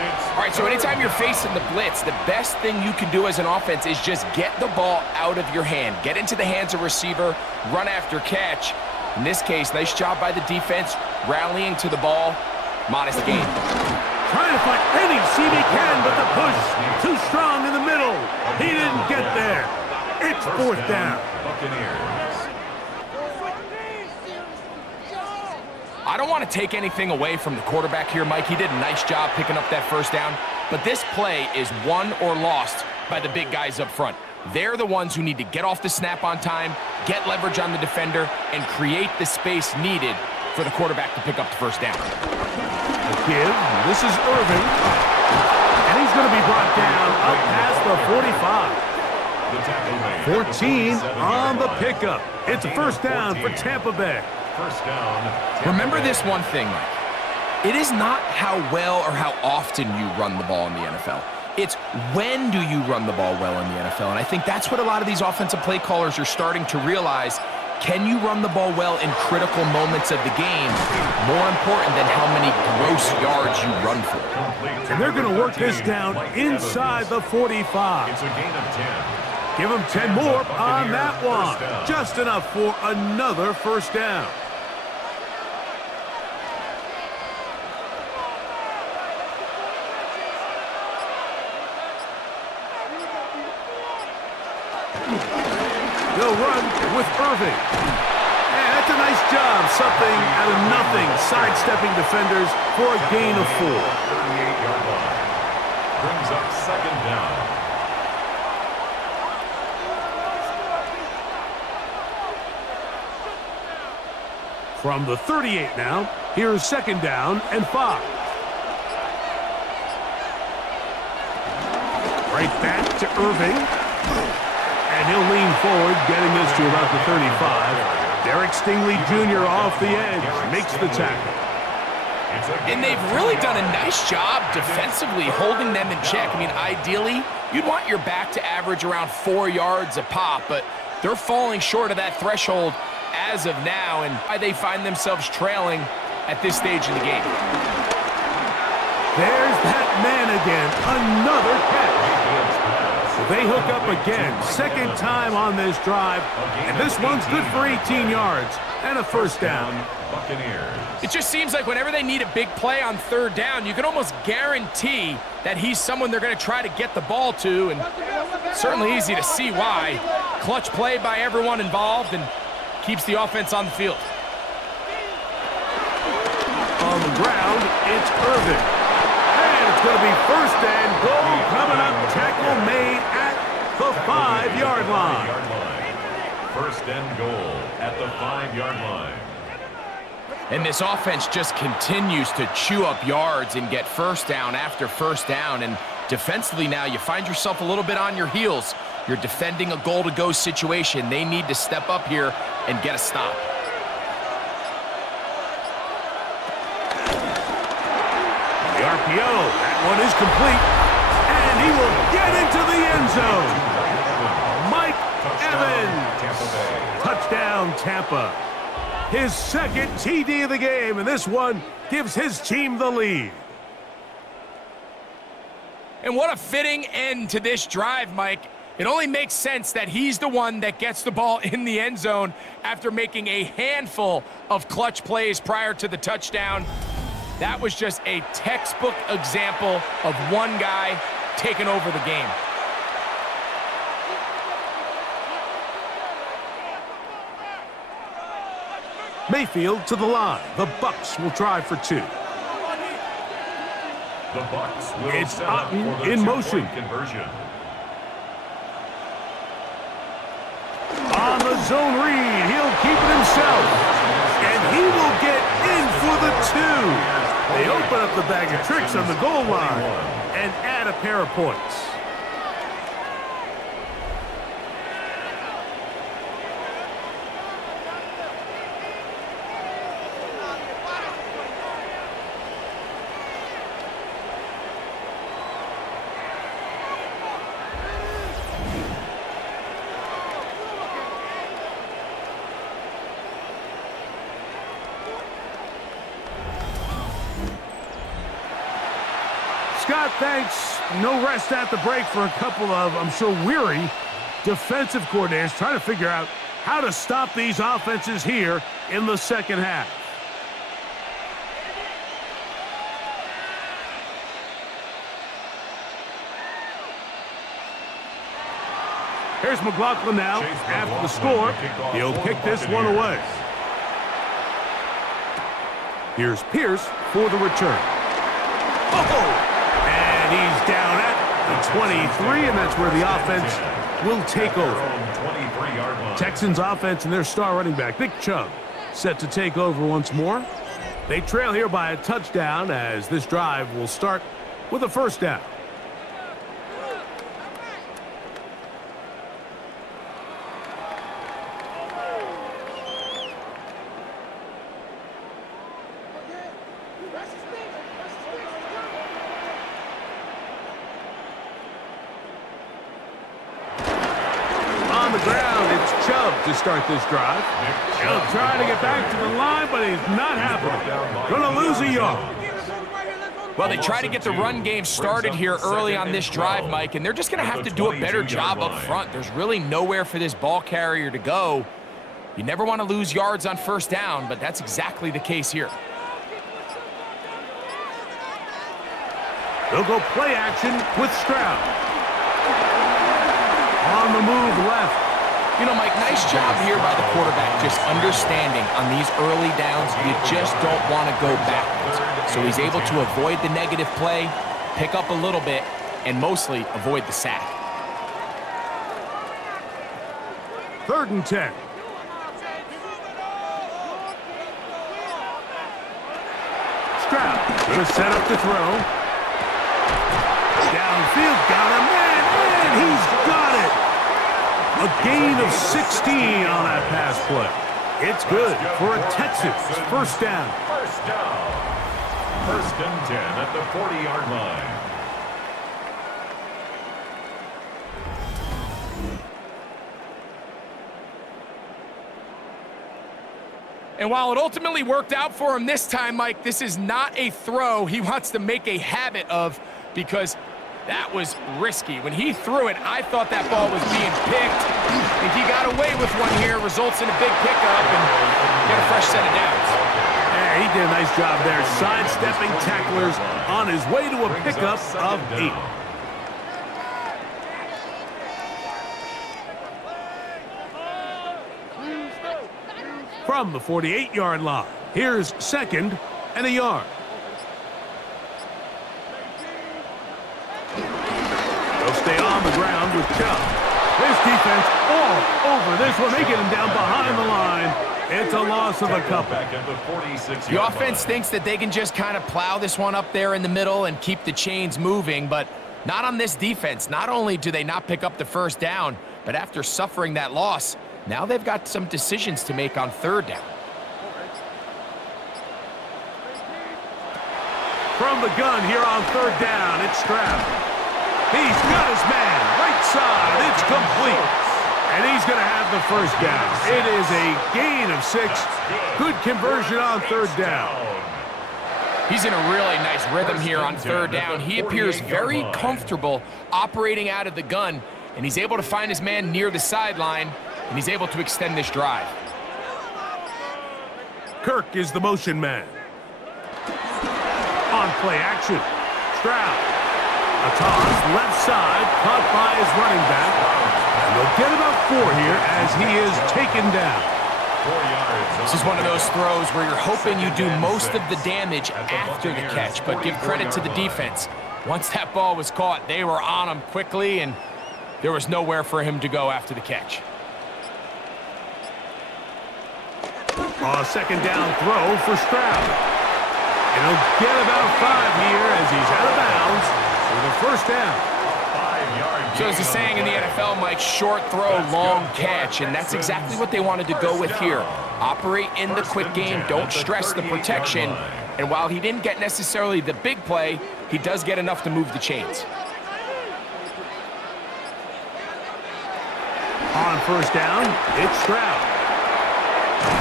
All right, so anytime you're facing the blitz, the best thing you can do as an offense is just get the ball out of your hand. Get into the hands of receiver, run after catch. In this case, nice job by the defense, rallying to the ball. Modest gain. Trying to find any seam he can, but the push too strong in the middle. He didn't get there. It's 4th down. I don't want to take anything away from the quarterback here, Mike. He did a nice job picking up that first down. But this play is won or lost by the big guys up front. They're the ones who need to get off the snap on time, get leverage on the defender, and create the space needed for the quarterback to pick up the first down. The give. This is Irving. And he's going to be brought down up past the 45. 14 on the pickup. It's a first down for Tampa Bay. First down. Remember this one thing, Mike. It is not how well or how often you run the ball in the NFL. It's when do you run the ball well in the NFL. And I think that's what a lot of these offensive play callers are starting to realize. Can you run the ball well in critical moments of the game? More important than how many gross yards you run for. And they're going to work this down inside the 45. It's a gain of 10. Give him 10 more on that one. Just enough for another first down. They'll run with Irving. And that's a nice job. Something out of nothing. Sidestepping defenders for a gain of 4. 38-yard line. Brings up 2nd down. From the 38 now, here's 2nd down and 5. Right back to Irving. And he'll lean forward, getting this to about the 35. Derek Stingley Jr. off the edge, makes the tackle. And they've really done a nice job defensively holding them in check. I mean, ideally, you'd want your back to average around 4 yards a pop, but they're falling short of that threshold as of now, and why they find themselves trailing at this stage in the game. There's that man again, another catch. They hook up again, second time on this drive, and this one's good for 18 yards and a first down. Buccaneers. It just seems like whenever they need a big play on third down, you can almost guarantee that he's someone they're going to try to get the ball to, and certainly easy to see why. Clutch play by everyone involved and keeps the offense on the field. On the ground, it's Irvin. And it's going to be first and goal coming up. Tackle made at the 5-yard line. First and goal at the 5-yard line. And this offense just continues to chew up yards and get first down after first down. And defensively now, you find yourself a little bit on your heels. You're defending a goal-to-go situation. They need to step up here and get a stop. The RPO, that one is complete. And he will get into the end zone. Mike Evans. Touchdown, Tampa. His second TD of the game, and this one gives his team the lead. And what a fitting end to this drive, Mike. It only makes sense that he's the one that gets the ball in the end zone after making a handful of clutch plays prior to the touchdown. That was just a textbook example of one guy taking over the game. Mayfield to the line. The Bucs will try for 2. The Bucs will It's set up Otten for the in motion. conversion. On the zone read, he'll keep it himself. And he will get in for the 2. They open up the bag of tricks on the goal line and add a pair of points. Scott, thanks. No rest at the break for a couple of, I'm sure, weary defensive coordinators trying to figure out how to stop these offenses here in the second half. Here's McLaughlin now. After the score, he'll kick this one away. Here's Pierce for the return. Oh! And he's down at the 23, and that's where the offense will take over. Texans offense and their star running back, Nick Chubb, set to take over once more. They trail here by a touchdown as this drive will start with a first down. On the ground, it's Chubb to start this drive. He'll try to get back to the line, but he's not happening. Gonna lose a yard. Well, they try to get the run game started here early on this drive, Mike, and they're just going to have to do a better job up front. There's really nowhere for this ball carrier to go. You never want to lose yards on first down, but that's exactly the case here. They'll go play action with Stroud. On the move left. You know, Mike, nice job here by the quarterback, just understanding on these early downs, you just don't want to go backwards. So he's able to avoid the negative play, pick up a little bit, and mostly avoid the sack. 3rd and 10. Stroud gonna set up the throw. Downfield, got him, and he's got it. A gain of 16 on that pass play. It's good for a Texans first down. First down. 1st and 10 at the 40-yard line. And while it ultimately worked out for him this time, Mike, this is not a throw he wants to make a habit of, because That was risky. When he threw it, I thought that ball was being picked. I think he got away with one here, results in a big pickup and get a fresh set of downs. Yeah, he did a nice job there, sidestepping tacklers on his way to a pickup of 8. From the 48-yard line, here's 2nd and a yard. They'll stay on the ground with Chubb. This defense all over this one. They get him down behind the line. It's a loss of a couple. The offense thinks that they can just kind of plow this one up there in the middle and keep the chains moving, but not on this defense. Not only do they not pick up the first down, but after suffering that loss, now they've got some decisions to make on 3rd down. From the gun here on 3rd down, it's Stroud. He's got his man, right side, it's complete. And he's going to have the first down. It is a gain of 6. Good conversion on 3rd down. He's in a really nice rhythm here on 3rd down. He appears very comfortable operating out of the gun, and he's able to find his man near the sideline, and he's able to extend this drive. Kirk is the motion man. On play action, Stroud. A toss, left side, caught by his running back. And they'll get about 4 here as he is taken down. 4 yards. This is one of those throws where you're hoping you do most of the damage after the catch, but give credit to the defense. Once that ball was caught, they were on him quickly, and there was nowhere for him to go after the catch. A 2nd down throw for Stroud. And he'll get about 5 here as he's out of bounds with a first down. 5 yards. So as the saying in the NFL, Mike, short throw, long catch, and that's exactly what they wanted to go with here. Operate in the quick game, don't stress the protection, and while he didn't get necessarily the big play, he does get enough to move the chains. On 1st down, it's Stroud.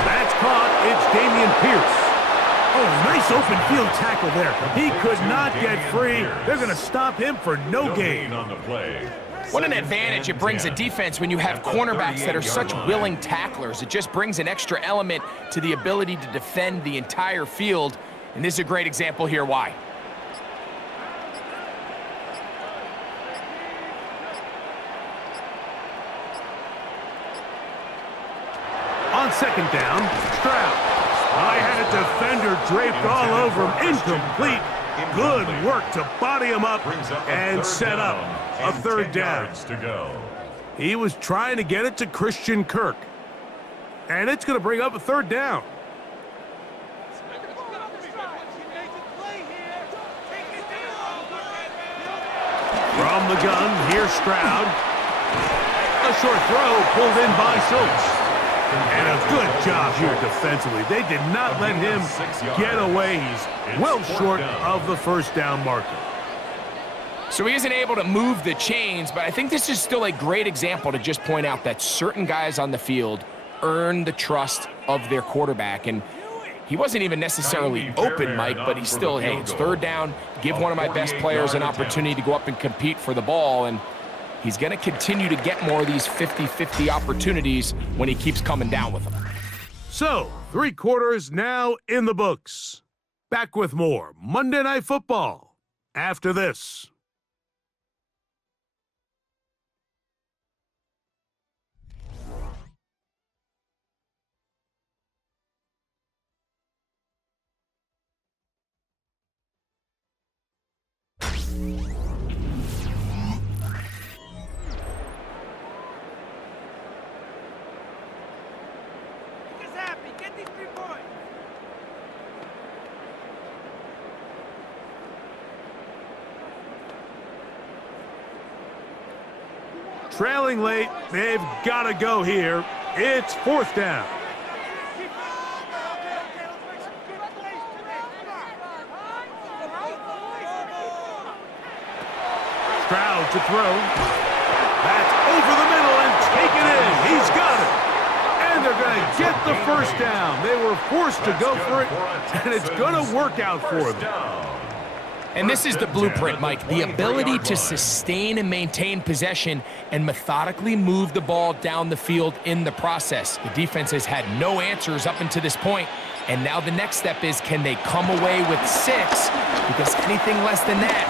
That's caught, it's Dameon Pierce. Oh, nice open field tackle there. He could not get free. They're going to stop him for no gain. On the play. What an advantage it brings a defense when you have cornerbacks that are such willing tacklers. It just brings an extra element to the ability to defend the entire field, and this is a great example here why. On 2nd down, Stroud. I had a defender draped all over him. Incomplete. Good work to body him up and set up a 3rd down. To go. He was trying to get it to Christian Kirk. And it's going to bring up a 3rd down. From the gun, here's Stroud. A short throw pulled in by Schultz. And a good job here defensively. They did not let him get away. He's well short of the first down marker. So he isn't able to move the chains, but I think this is still a great example to just point out that certain guys on the field earn the trust of their quarterback. And he wasn't even necessarily open, Mike, but he's still, hey, it's 3rd down. Give one of my best players an opportunity to go up and compete for the ball. And he's going to continue to get more of these 50-50 opportunities when he keeps coming down with them. So, 3 quarters now in the books. Back with more Monday Night Football after this. Trailing late, they've got to go here. It's 4th down. Stroud to throw. That's over the middle and taken in. He's got it. And they're going to get the first down. They were forced to go for it, and it's going to work out for them. And this is the blueprint, Mike. The ability to sustain and maintain possession and methodically move the ball down the field in the process. The defense has had no answers up until this point, and now the next step is, can they come away with 6? Because anything less than that,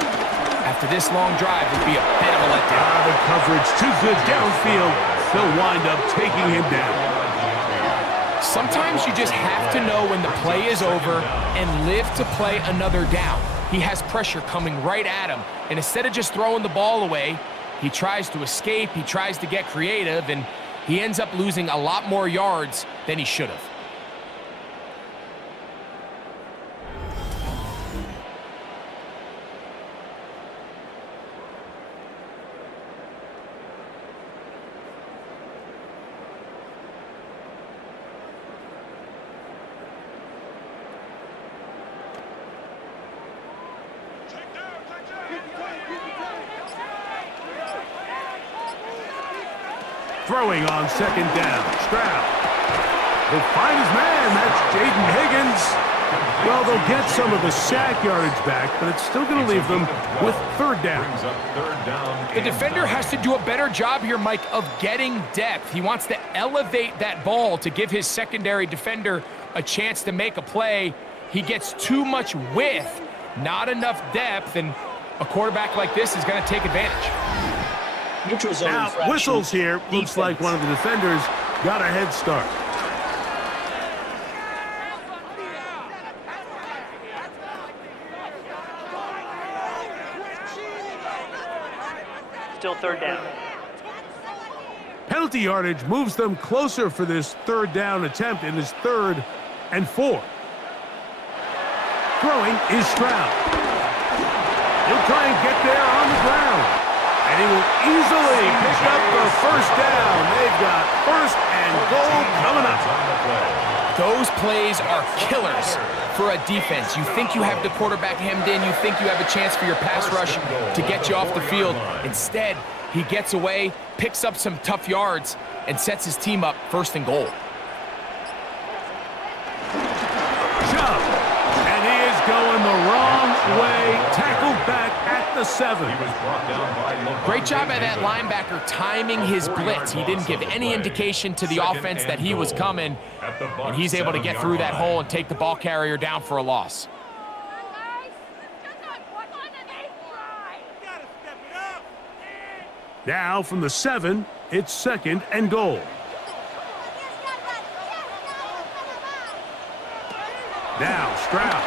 after this long drive, would be a bit of a letdown. The coverage too good downfield. They'll wind up taking him down. Sometimes you just have to know when the play is over and live to play another down. He has pressure coming right at him, and instead of just throwing the ball away, he tries to escape, he tries to get creative, and he ends up losing a lot more yards than he should have. Throwing on second down. Stroud. He'll find his man. That's Jaden Higgins. Well, they'll get some of the sack yardage back, but it's still going to leave them with third down. The defender has to do a better job here, Mike, of getting depth. He wants to elevate that ball to give his secondary defender a chance to make a play. He gets too much width, not enough depth, and a quarterback like this is going to take advantage. Now, whistles here. Looks like one of the defenders got a head start. Still third down. Penalty yardage moves them closer for this third down attempt in his 3rd and 4. Throwing is Stroud. He'll try and get there on the ground. And he will easily pick up the first down. They've got 1st and goal coming up. Those plays are killers for a defense. You think you have the quarterback hemmed in. You think you have a chance for your pass rush to get you off the field. Instead, he gets away, picks up some tough yards, and sets his team up 1st and goal. Shove. And he is going the wrong way. Tackled back at the 7. Great job by that linebacker timing his blitz. He didn't give any indication to the offense that he was coming, and he's able to get through that hole and take the ball carrier down for a loss. Now from the 7, it's 2nd and goal. Now Stroud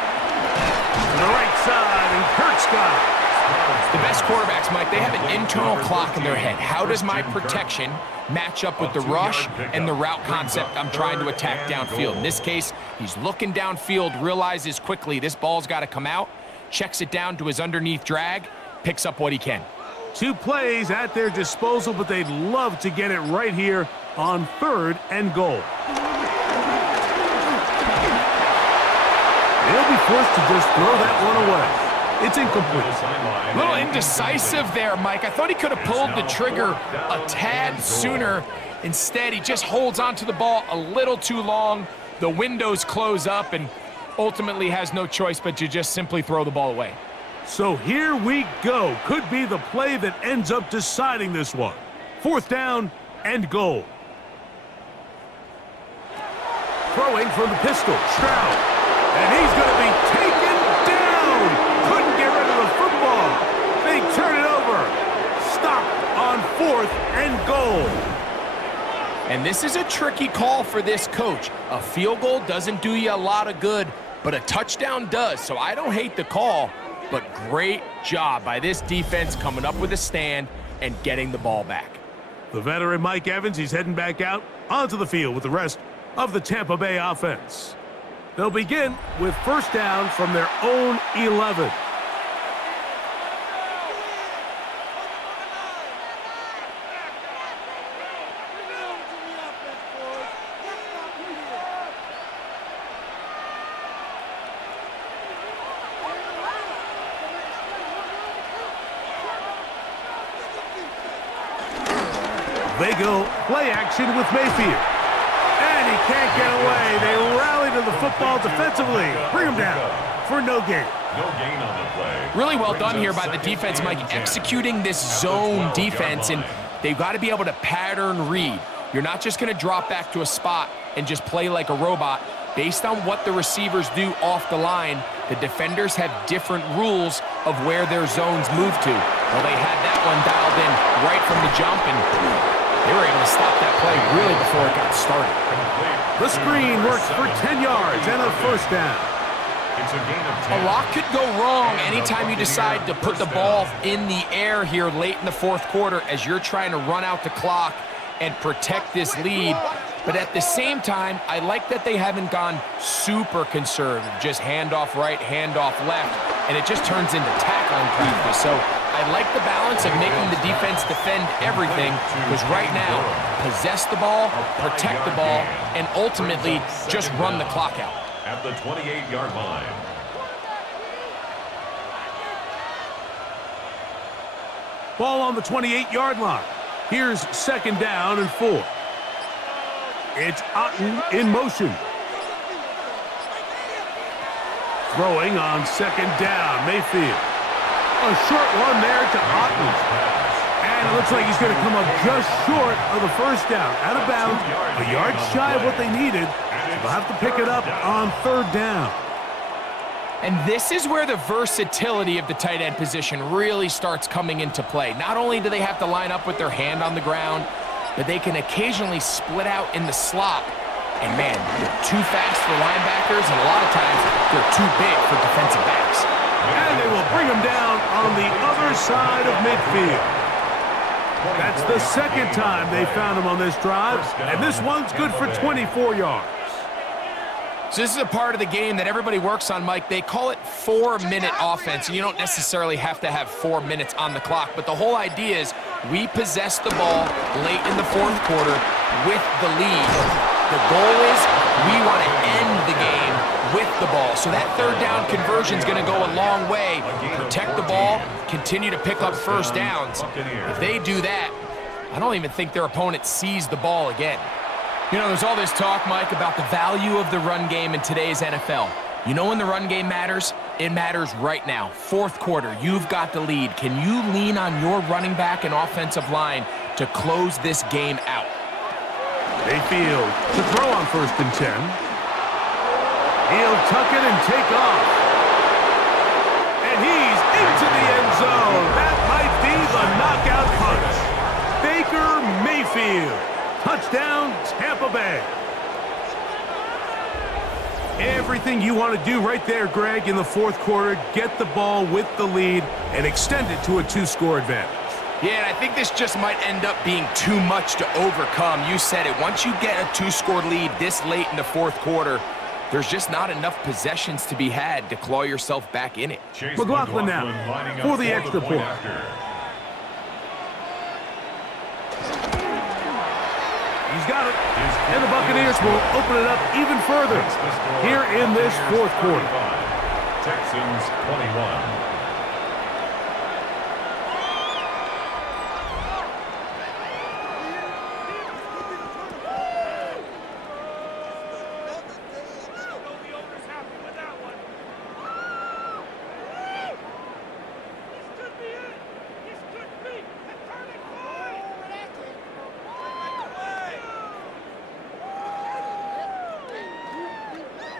to the right side, and Kurt's got it. The best quarterbacks, Mike, they have an internal clock in their head. How does my protection match up with the rush and the route concept I'm trying to attack downfield? In this case, he's looking downfield, realizes quickly this ball's got to come out, checks it down to his underneath drag, picks up what he can. 2 plays at their disposal, but they'd love to get it right here on 3rd and goal. They'll be forced to just throw that one away. It's incomplete. A little indecisive there, Mike. I thought he could have pulled the trigger a tad sooner. Instead, he just holds onto the ball a little too long. The windows close up, and ultimately has no choice but to just simply throw the ball away. So here we go. Could be the play that ends up deciding this one. 4th down and goal. Throwing from the pistol, Stroud. And he's going to be taken down. Couldn't get rid of the football. They turn it over. Stopped on 4th and goal. And this is a tricky call for this coach. A field goal doesn't do you a lot of good, but a touchdown does. So I don't hate the call, but great job by this defense coming up with a stand and getting the ball back. The veteran Mike Evans, he's heading back out onto the field with the rest of the Tampa Bay offense. They'll begin with 1st down from their own 11. They go play action with Mayfield. And he can't get away. They rally to the football defensively. Bring him down for no gain. No gain on the play. Really well done here by the defense, Mike, executing this zone defense, and they've got to be able to pattern read. You're not just going to drop back to a spot and just play like a robot. Based on what the receivers do off the line, the defenders have different rules of where their zones move to. Well, they had that one dialed in right from the jump, and they were able to stop that play really before it got started. The screen works for 10 yards and a first down. It's a gain of 10. A lot could go wrong anytime you decide to put the ball in the air here late in the fourth quarter as you're trying to run out the clock and protect this lead. But at the same time, I like that they haven't gone super conservative, just handoff right, handoff left, and it just turns into tackling practice. So I like the balance of making the defense defend everything, because right now, possess the ball, protect the ball, and ultimately just run the clock out. At the 28-yard line. Ball on the 28-yard line. Here's second down and 4. It's Otten in motion. Throwing on second down, Mayfield. A short one there to Otten. And it looks like he's going to come up just short of the first down. Out of bounds, a yard shy of what they needed. So they'll have to pick it up on third down. And this is where the versatility of the tight end position really starts coming into play. Not only do they have to line up with their hand on the ground, but they can occasionally split out in the slot. And man, they're too fast for linebackers, and a lot of times they're too big for defensive backs. And they will bring him down on the other side of midfield. That's the second time they found him on this drive, and this one's good for 24 yards. So this is a part of the game that everybody works on, Mike. They call it 4-minute offense, and you don't necessarily have to have 4 minutes on the clock, but the whole idea is we possess the ball late in the fourth quarter with the lead. The goal is we want to end the game with the ball. So that third down conversion is going to go a long way. Protect the ball, continue to pick up first downs. If they do that, I don't even think their opponent sees the ball again. You know, there's all this talk, Mike, about the value of the run game in today's NFL. You know when the run game matters? It matters right now. Fourth quarter, you've got the lead. Can you lean on your running back and offensive line to close this game out? Mayfield to throw on first and 10. He'll tuck it and take off. And he's into the end zone. That might be the knockout punch. Baker Mayfield. Touchdown, Tampa Bay. Everything you want to do right there, Greg, in the fourth quarter, get the ball with the lead and extend it to a 2-score advantage. Yeah, and I think this just might end up being too much to overcome. You said it. Once you get a 2-score lead this late in the fourth quarter, there's just not enough possessions to be had to claw yourself back in it. McLaughlin now for the extra point. He's got it. And the Buccaneers will open it up even further here in this fourth quarter. Texans 21.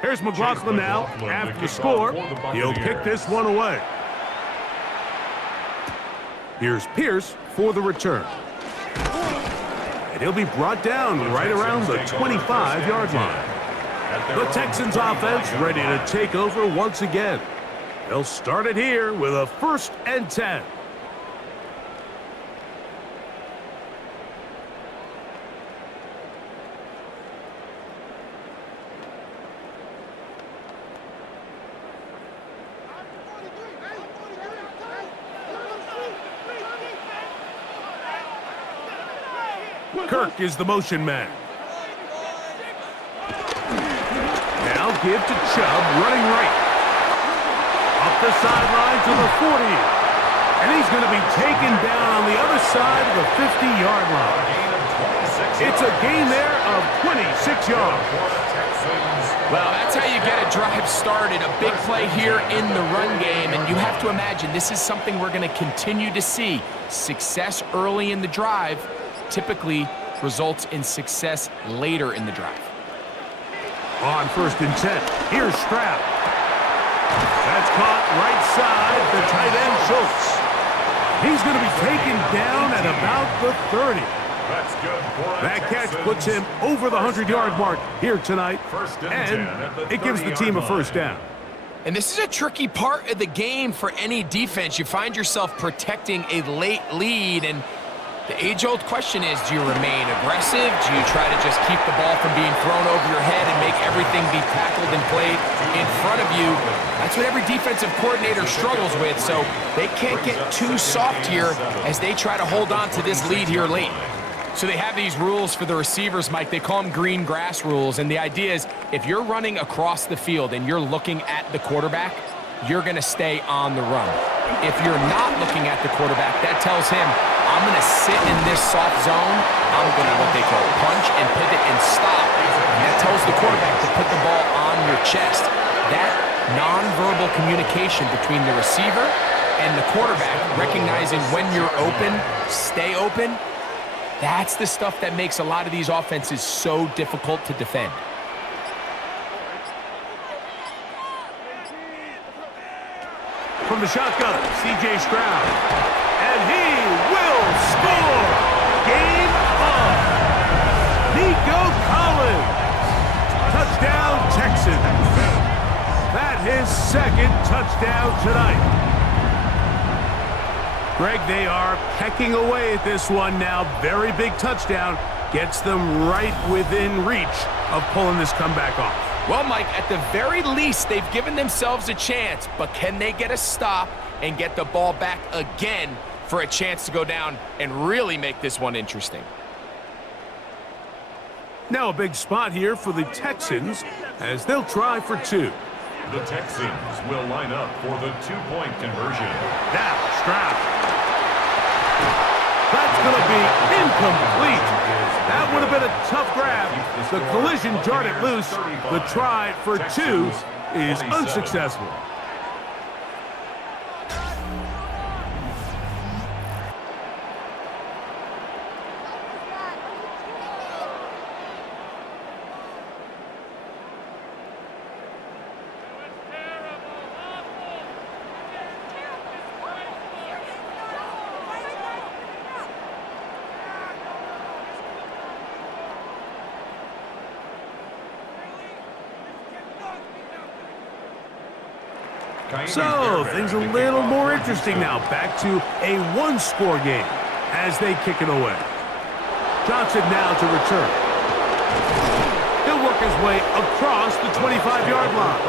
Here's McLaughlin now. After the score, he'll kick this one away. Here's Pierce for the return. And he'll be brought down right around the 25-yard line. The Texans offense ready to take over once again. They'll start it here with a 1st and 10. Kirk is the motion man. Now give to Chubb, running right. Up the sideline to the 40. And he's going to be taken down on the other side of the 50-yard line. It's a gain there of 26 yards. Well, that's how you get a drive started. A big play here in the run game, and you have to imagine this is something we're going to continue to see. Success early in the drive typically results in success later in the drive. On 1st and 10, here's Stroud. That's caught right side, the tight end Schultz. He's going to be taken down at about the 30. That's good for That catch puts him over the 100-yard mark here tonight, and it gives the team a first down. And this is a tricky part of the game for any defense. You find yourself protecting a late lead, and the age-old question is, do you remain aggressive? Do you try to just keep the ball from being thrown over your head and make everything be tackled and played in front of you? That's what every defensive coordinator struggles with, so they can't get too soft here as they try to hold on to this lead here late. So they have these rules for the receivers, Mike. They call them green grass rules, and the idea is if you're running across the field and you're looking at the quarterback, you're going to stay on the run. If you're not looking at the quarterback, that tells him, I'm going to sit in this soft zone. I'm going to what they call punch and pivot and stop. And that tells the quarterback to put the ball on your chest. That nonverbal communication between the receiver and the quarterback, recognizing when you're open, stay open, that's the stuff that makes a lot of these offenses so difficult to defend. From the shotgun, C.J. Stroud. And he will score! Game on! Nico Collins! Touchdown, Texans! That his second touchdown tonight. Greg, they are pecking away at this one now. Very big touchdown. Gets them right within reach of pulling this comeback off. Well, Mike, at the very least, they've given themselves a chance, but can they get a stop and get the ball back again for a chance to go down and really make this one interesting? Now a big spot here for the Texans as they'll try for two. The Texans will line up for the two-point conversion. Now, Stroud. That's going to be incomplete. That would have been a tough grab. The collision jarred it loose. The try for two is unsuccessful. So, things a little more interesting now. Back to a one-score game as they kick it away. Johnson now to return. He'll work his way across the 25-yard line.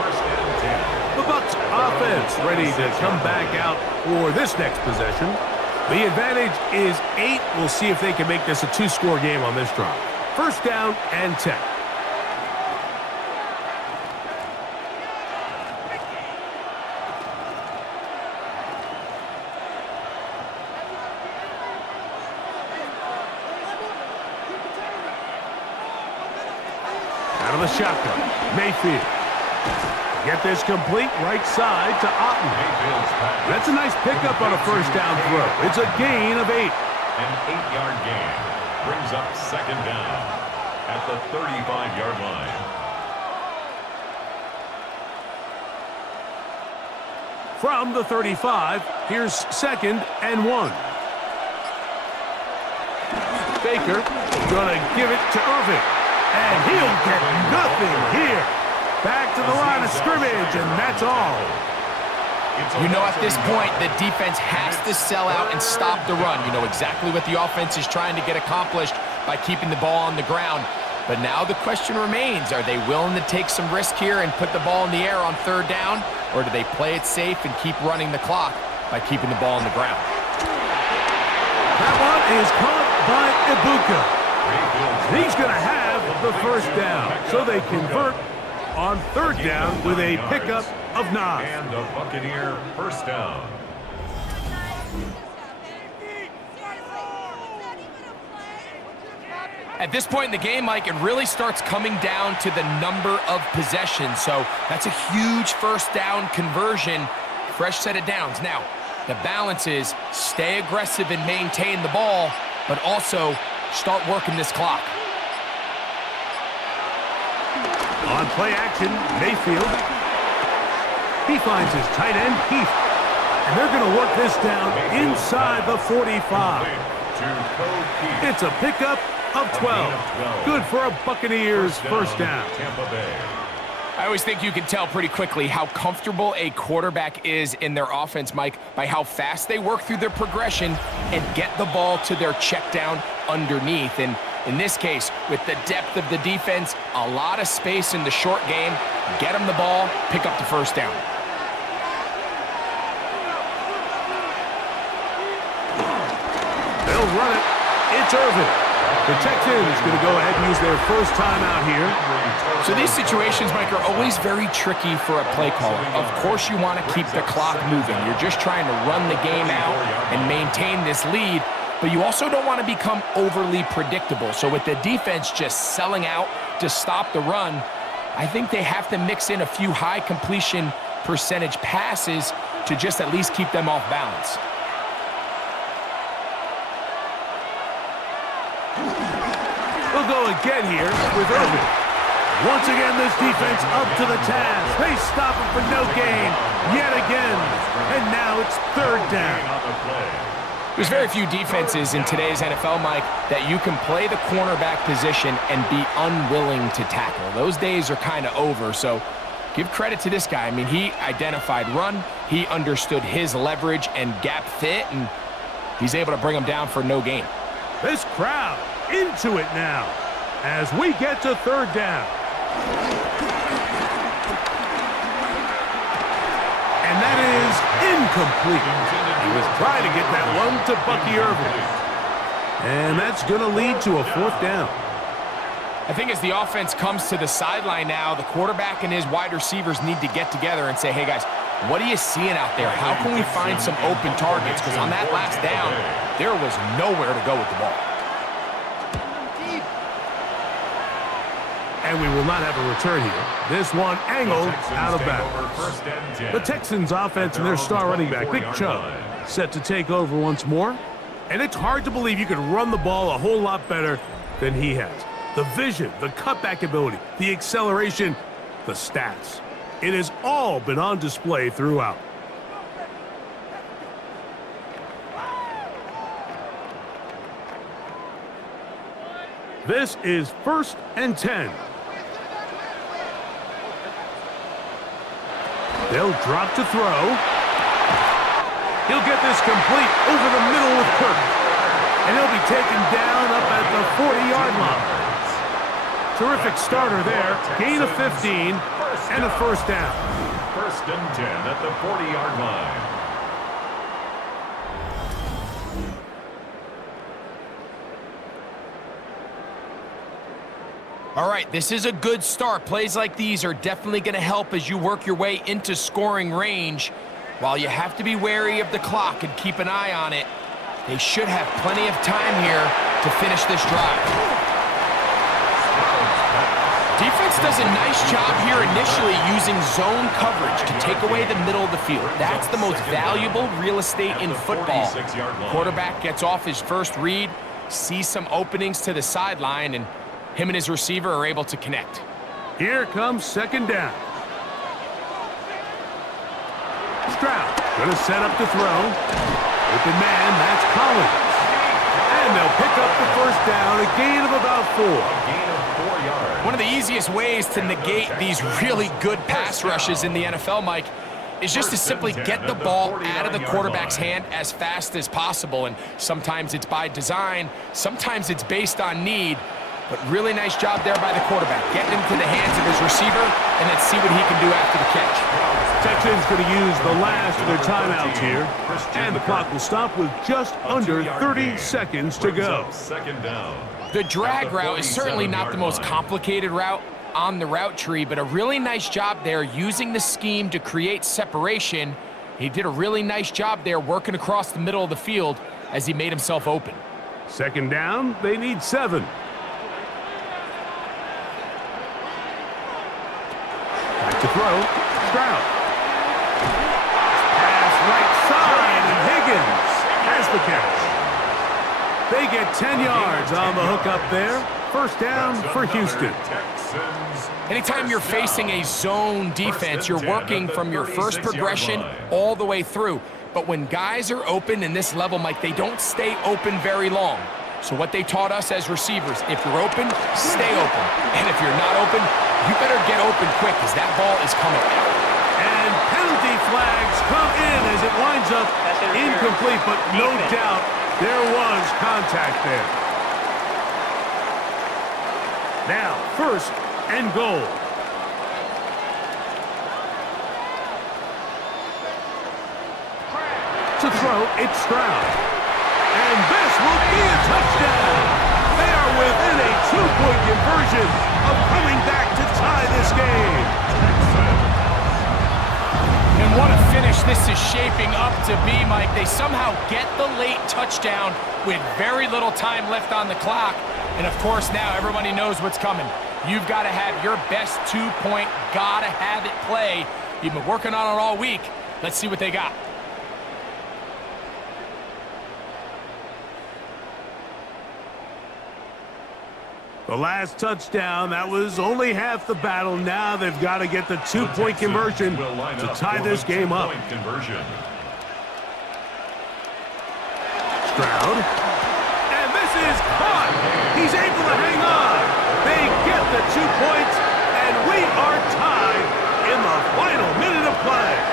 The Bucs offense ready to come back out for this next possession. The advantage is 8. We'll see if they can make this a two-score game on this drive. First down and 10. Out of the shotgun, Mayfield. Get this complete right side to Otten. That's a nice pickup on a first down throw. It's a gain of 8. An 8-yard gain brings up second down at the 35-yard line. From the 35, here's second and 1. Baker gonna give it to Irving. And he'll get nothing here. Back to the line of scrimmage, and that's all. You know, at this point, the defense has to sell out and stop the run. You know exactly what the offense is trying to get accomplished by keeping the ball on the ground. But now the question remains, are they willing to take some risk here and put the ball in the air on third down? Or do they play it safe and keep running the clock by keeping the ball on the ground? That one is caught by Ibuka. He's going to have the first down. So they convert on third down with a pickup of 9. And a Buccaneer first down. At this point in the game, Mike, it really starts coming down to the number of possessions. So that's a huge first down conversion. Fresh set of downs. Now, the balance is stay aggressive and maintain the ball, but also start working this clock. On play action, Mayfield. He finds his tight end, Heath. And they're going to work this down inside the 45. It's a pickup of 12. Good for a Buccaneers first down. I always think you can tell pretty quickly how comfortable a quarterback is in their offense, Mike, by how fast they work through their progression and get the ball to their check down underneath. And in this case, with the depth of the defense, a lot of space in the short game, get them the ball, pick up the first down. They'll run it. It's Irvin. The Texans going to go ahead and use their first timeout here. So these situations, Mike, are always very tricky for a play caller. Of course you want to keep the clock moving. You're just trying to run the game out and maintain this lead, but you also don't want to become overly predictable. So with the defense just selling out to stop the run, I think they have to mix in a few high completion percentage passes to just at least keep them off balance. We'll go again here with Irvin. Once again, this defense up to the task. They stop him for no gain yet again. And now it's third down. There's very few defenses in today's NFL, Mike, that you can play the cornerback position and be unwilling to tackle. Those days are kind of over, so give credit to this guy. I mean, he identified run, he understood his leverage and gap fit, and he's able to bring him down for no gain. This crowd into it now as we get to third down. And that is incomplete. He was trying to get that one to Bucky Irvin. And that's going to lead to a fourth down. I think as the offense comes to the sideline now, the quarterback and his wide receivers need to get together and say, hey guys, what are you seeing out there? How can we find some open targets? Because on that last down, there was nowhere to go with the ball. And we will not have a return here. This one angled out of bounds. The Texans offense and their star running back, Big Chubb, set to take over once more. And it's hard to believe you can run the ball a whole lot better than he has. The vision, the cutback ability, the acceleration, the stats. It has all been on display throughout. This is 1st and 10. They'll drop to throw. He'll get this complete over the middle with Kirk. And he'll be taken down up at the 40-yard line. Terrific starter there. Gain of 15 and a first down. 1st and 10 at the 40-yard line. All right, this is a good start. Plays like these are definitely going to help as you work your way into scoring range. While you have to be wary of the clock and keep an eye on it, they should have plenty of time here to finish this drive. Defense does a nice job here initially using zone coverage to take away the middle of the field. That's the most valuable real estate in football. Quarterback gets off his first read, sees some openings to the sideline, and him and his receiver are able to connect. Here comes second down. Stroud going to set up to throw. Open man, that's Collins. And they'll pick up the first down, a gain of about 4. Gain of 4 yards. One of the easiest ways to negate these really good pass rushes in the NFL, Mike, is just to simply get the ball out of the quarterback's hand as fast as possible. And sometimes it's by design, sometimes it's based on need. But really nice job there by the quarterback, getting into the hands of his receiver, and then see what he can do after the catch. Texans going to use the last of their timeouts here, and the clock will stop with just under 30 seconds to go. Second down. The drag route is certainly not the most complicated route on the route tree, but a really nice job there using the scheme to create separation. He did a really nice job there working across the middle of the field as he made himself open. Second down, they need 7. To throw, Stroud. Pass right side, and Higgins has the catch. They get 10 yards on the hook up there. First down for Houston. Anytime you're facing a zone defense, you're working from your first progression all the way through. But when guys are open in this level, Mike, they don't stay open very long. So what they taught us as receivers, if you're open, stay open. And if you're not open, you better get open quick because that ball is coming out. And penalty flags come in as it winds up incomplete, but no doubt there was contact there. Now, first and goal. To throw, it's Stroud. And this will be a touchdown. They are within a 2-point conversion of coming back to tie this game. And what a finish this is shaping up to be, Mike. They somehow get the late touchdown with very little time left on the clock. And, of course, now everybody knows what's coming. You've got to have your best 2-point, gotta have it play. You've been working on it all week. Let's see what they got. The last touchdown, that was only half the battle. Now they've got to get the 2-point conversion to tie this game up. Stroud. And this is caught. He's able to hang on. They get the 2 points, and we are tied in the final minute of play.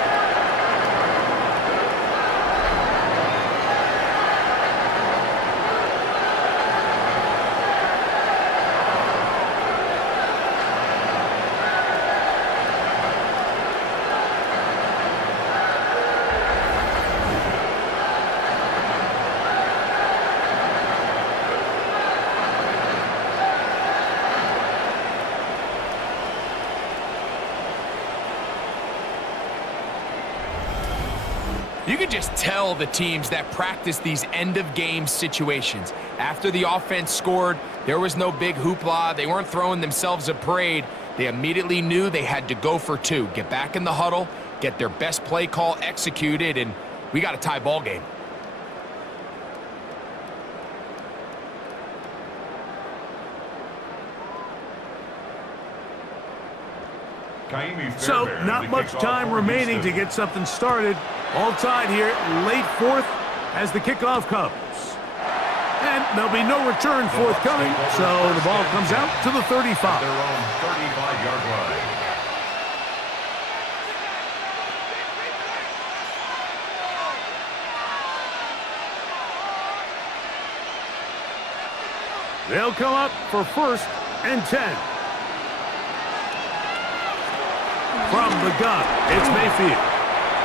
You can just tell the teams that practice these end-of-game situations. After the offense scored, there was no big hoopla. They weren't throwing themselves a parade. They immediately knew they had to go for 2. Get back in the huddle, get their best play call executed, and we got a tie ball game. So, not much time remaining to get something started. All tied here, late fourth as the kickoff comes. And there'll be no return forthcoming, so the ball comes out to the 35. Their own 35-yard line. They'll come up for first and 10. From the gun, it's Mayfield.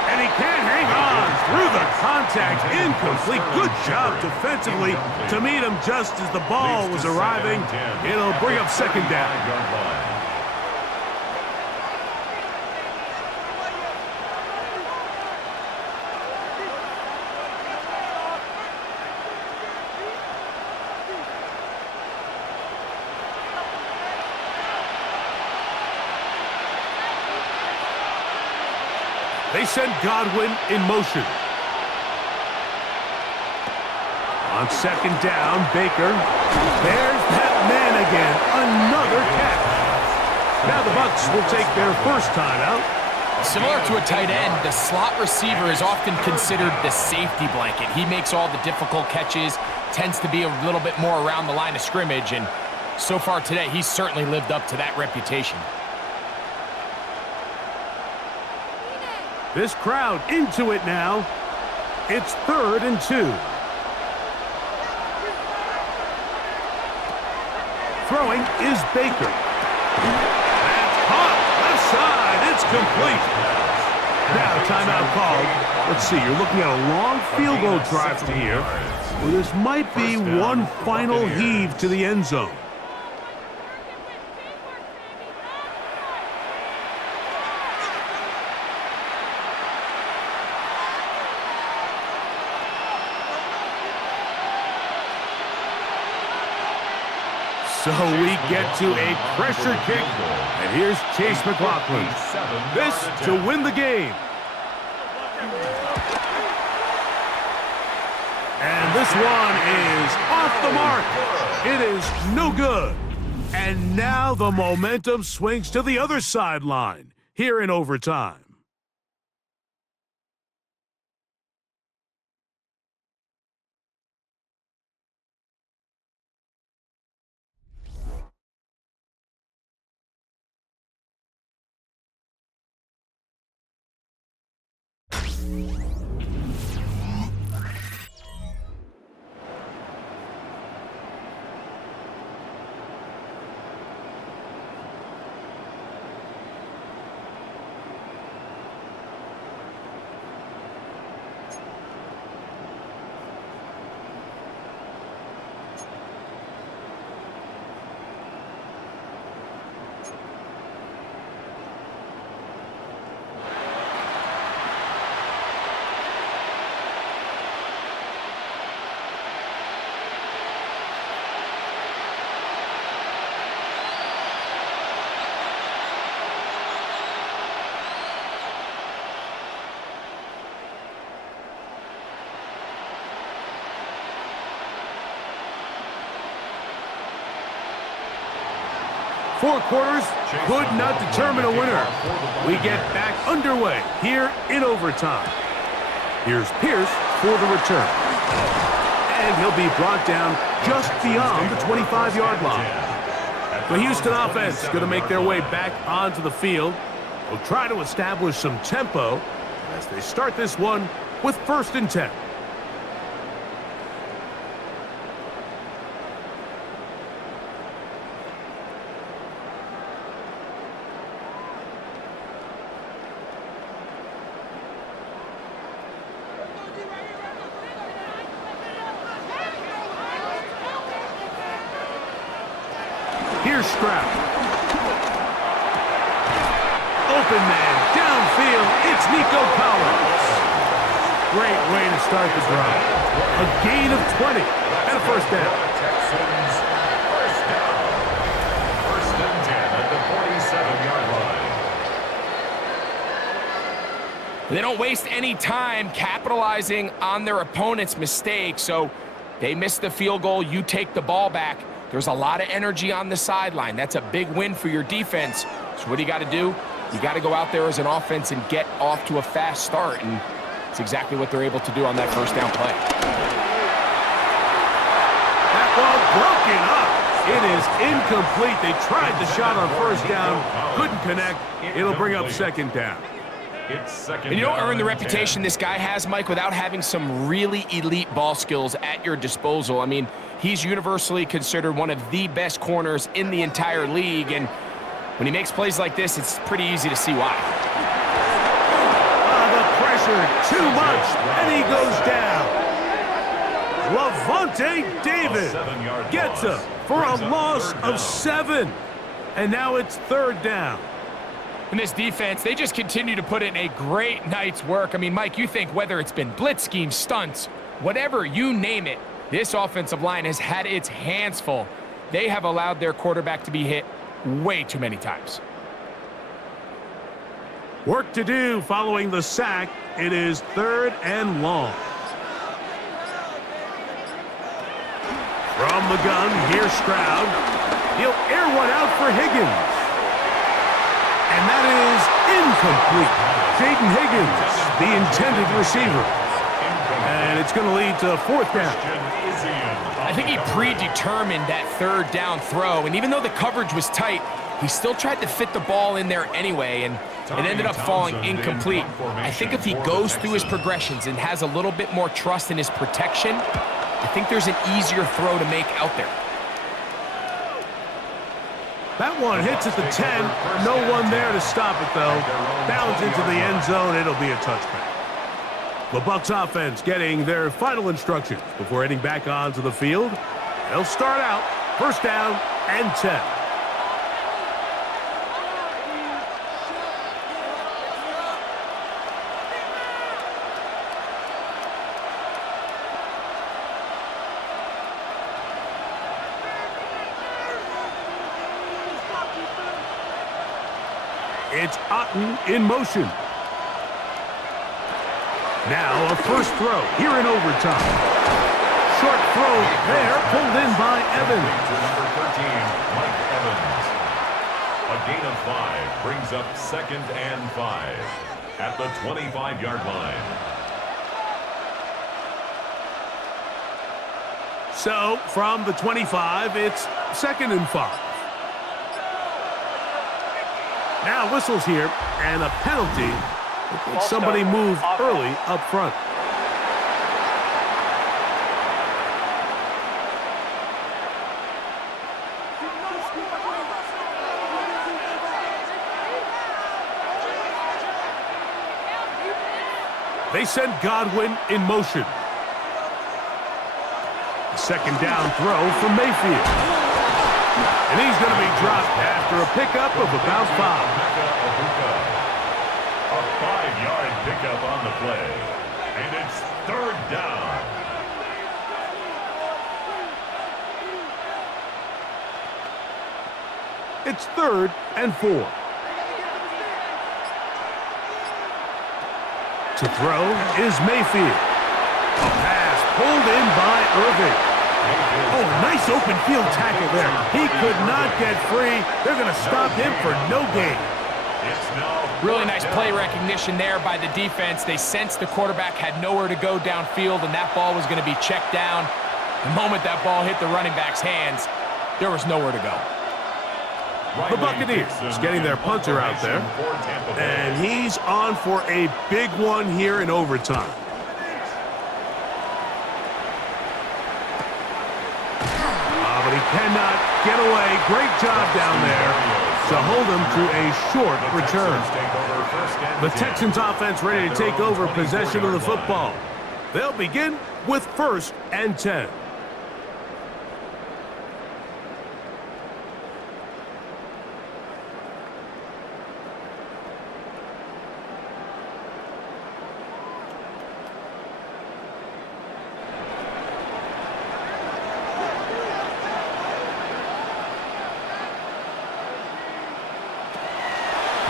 And he can't hang on through the contact. Incomplete. Good job defensively to meet him just as the ball was arriving. It'll bring up second down. They send Godwin in motion. On second down, Baker. There's that man again. Another catch. Now the Bucs will take their first time out. Similar to a tight end, the slot receiver is often considered the safety blanket. He makes all the difficult catches, tends to be a little bit more around the line of scrimmage, and so far today, he's certainly lived up to that reputation. This crowd into it now. It's 3rd and 2. Throwing is Baker. That's caught. Left side. It's complete. Now timeout called. Let's see. You're looking at a long field goal drive from here. Well, this might be one final heave to the end zone. So we get to a pressure kick, and here's Chase McLaughlin. This to win the game. And this one is off the mark. It is no good. And now the momentum swings to the other sideline here in overtime. Four quarters could not determine a winner. We get back underway here in overtime. Here's Pierce for the return. And he'll be brought down just beyond the 25-yard line. The Houston offense going to make their way back onto the field. They'll try to establish some tempo as they start this one with 1st and 10. Here's Stroud. Open man, downfield, it's Nico Collins. Great way to start the drive. A gain of 20 and a 1st down. Texans, 1st down. 1st and 10 at the 47-yard line. They don't waste any time capitalizing on their opponent's mistake, so they miss the field goal, you take the ball back. There's a lot of energy on the sideline. That's a big win for your defense. So what do you got to do? You got to go out there as an offense and get off to a fast start, and it's exactly what they're able to do on that 1st down play. That ball broken up. It is incomplete. They tried the shot on 1st down, couldn't connect. It'll bring up 2nd down. It's 2nd. And you don't earn the reputation this guy has, Mike, without having some really elite ball skills at your disposal. I mean, he's universally considered one of the best corners in the entire league, and when he makes plays like this, it's pretty easy to see why. The pressure, too much, and he goes down. Lavonte David gets him for a loss of 7, and now it's 3rd down. And this defense, they just continue to put in a great night's work. I mean, Mike, you think whether it's been blitz schemes, stunts, whatever, you name it, this offensive line has had its hands full. They have allowed their quarterback to be hit way too many times. Work to do following the sack. It is 3rd and long. From the gun, here's Stroud. He'll air one out for Higgins. And that is incomplete. Jaden Higgins, the intended receiver. And it's going to lead to 4th down. I think he predetermined that 3rd down throw, and even though the coverage was tight, he still tried to fit the ball in there anyway, and it ended up falling incomplete. I think if he goes through his progressions and has a little bit more trust in his protection, I think there's an easier throw to make out there. That one hits at the 10. No one there to stop it, though. Bounds into the end zone. It'll be a touchback. The Bucs offense getting their final instructions before heading back onto the field. They'll start out 1st down and 10. It's Otten in motion. Now a first throw here in overtime. Short throw there, pulled in by Evans. Number 13, Mike Evans. A gain of 5 brings up 2nd and 5 at the 25-yard line. So from the 25, it's 2nd and 5. Now whistles here, and a penalty. Somebody moved early up front. They send Godwin in motion. Second down throw from Mayfield. And he's going to be dropped after a pickup of about 5. A 5-yard pickup on the play. And it's 3rd down. It's 3rd and 4. To throw is Mayfield. A pass pulled in by Irving. Oh, nice open field tackle there. He could not get free. They're going to stop him for no gain. Really nice play recognition there by the defense. They sensed the quarterback had nowhere to go downfield, and that ball was going to be checked down. The moment that ball hit the running back's hands, there was nowhere to go. The Buccaneers getting their punter out there, and he's on for a big one here in overtime. But he cannot get away. Great job down there to hold him to a short return. The Texans offense ready to take over possession of the football. They'll begin with 1st and 10.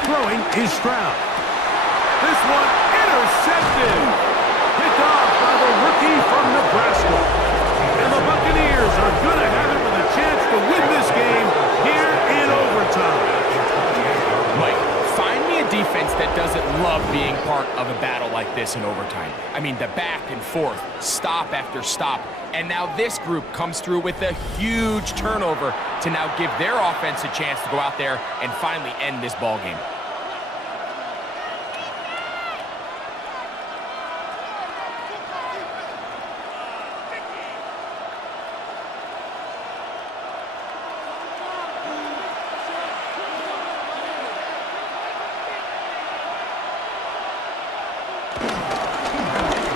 Throwing is Stroud. This one intercepted. Picked off by the rookie from Nebraska. And the Buccaneers are going to have it with a chance to win this game here in overtime. Mike, find me a defense that doesn't love being part of a battle like this in overtime. I mean, the back and forth, stop after stop. And now this group comes through with a huge turnover to now give their offense a chance to go out there and finally end this ball game.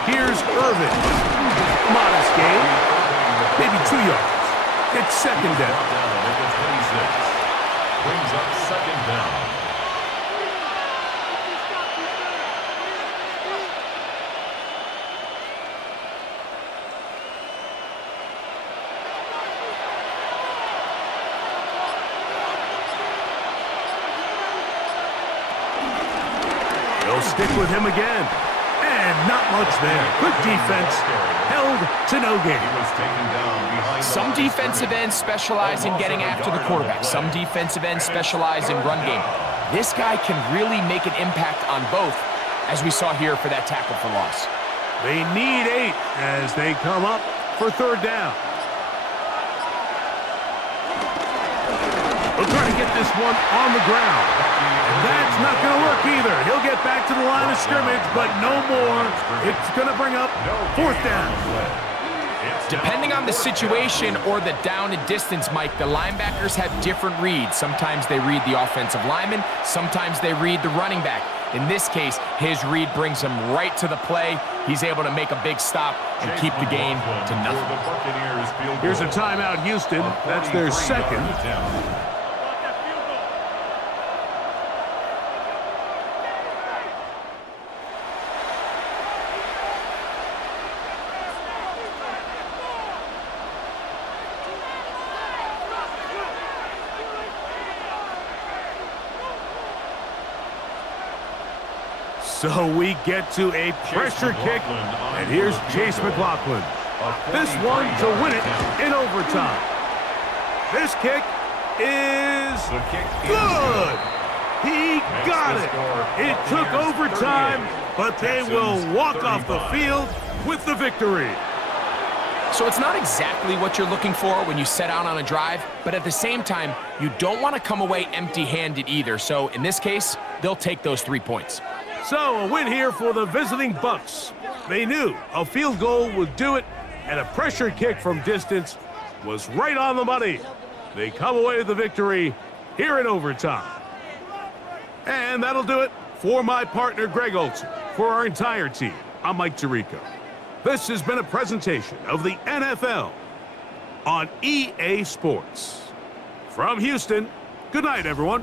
Here's Irvin. Modest gain. Maybe 2 yards. It's 2nd down. Brings up 2nd down. They'll stick with him again. And not much there. Good defense. Held to no gain. Some defensive ends specialize in getting after the quarterback. Some defensive ends specialize in run game. This guy can really make an impact on both, as we saw here for that tackle for loss. They need 8 as they come up for 3rd down. They'll try to get this one on the ground. And that's not going to work either. He'll get back to the line of scrimmage, but no more. It's going to bring up 4th down. Depending on the situation or the down and distance, Mike, the linebackers have different reads. Sometimes they read the offensive lineman. Sometimes they read the running back. In this case, his read brings him right to the play. He's able to make a big stop and keep the game to nothing. Here's a timeout, Houston. That's their 2nd. So we get to a pressure kick, and here's Chase McLaughlin. This one to win it in overtime. This kick is good. He got it. It took overtime, but they will walk off the field with the victory. So it's not exactly what you're looking for when you set out on a drive, but at the same time, you don't want to come away empty-handed either. So in this case, they'll take those 3 points. So a win here for the visiting Bucs. They knew a field goal would do it, and a pressure kick from distance was right on the money. They come away with the victory here in overtime. And that'll do it for my partner, Greg Olson. For our entire team, I'm Mike Tirico. This has been a presentation of the NFL on EA Sports. From Houston, good night, everyone.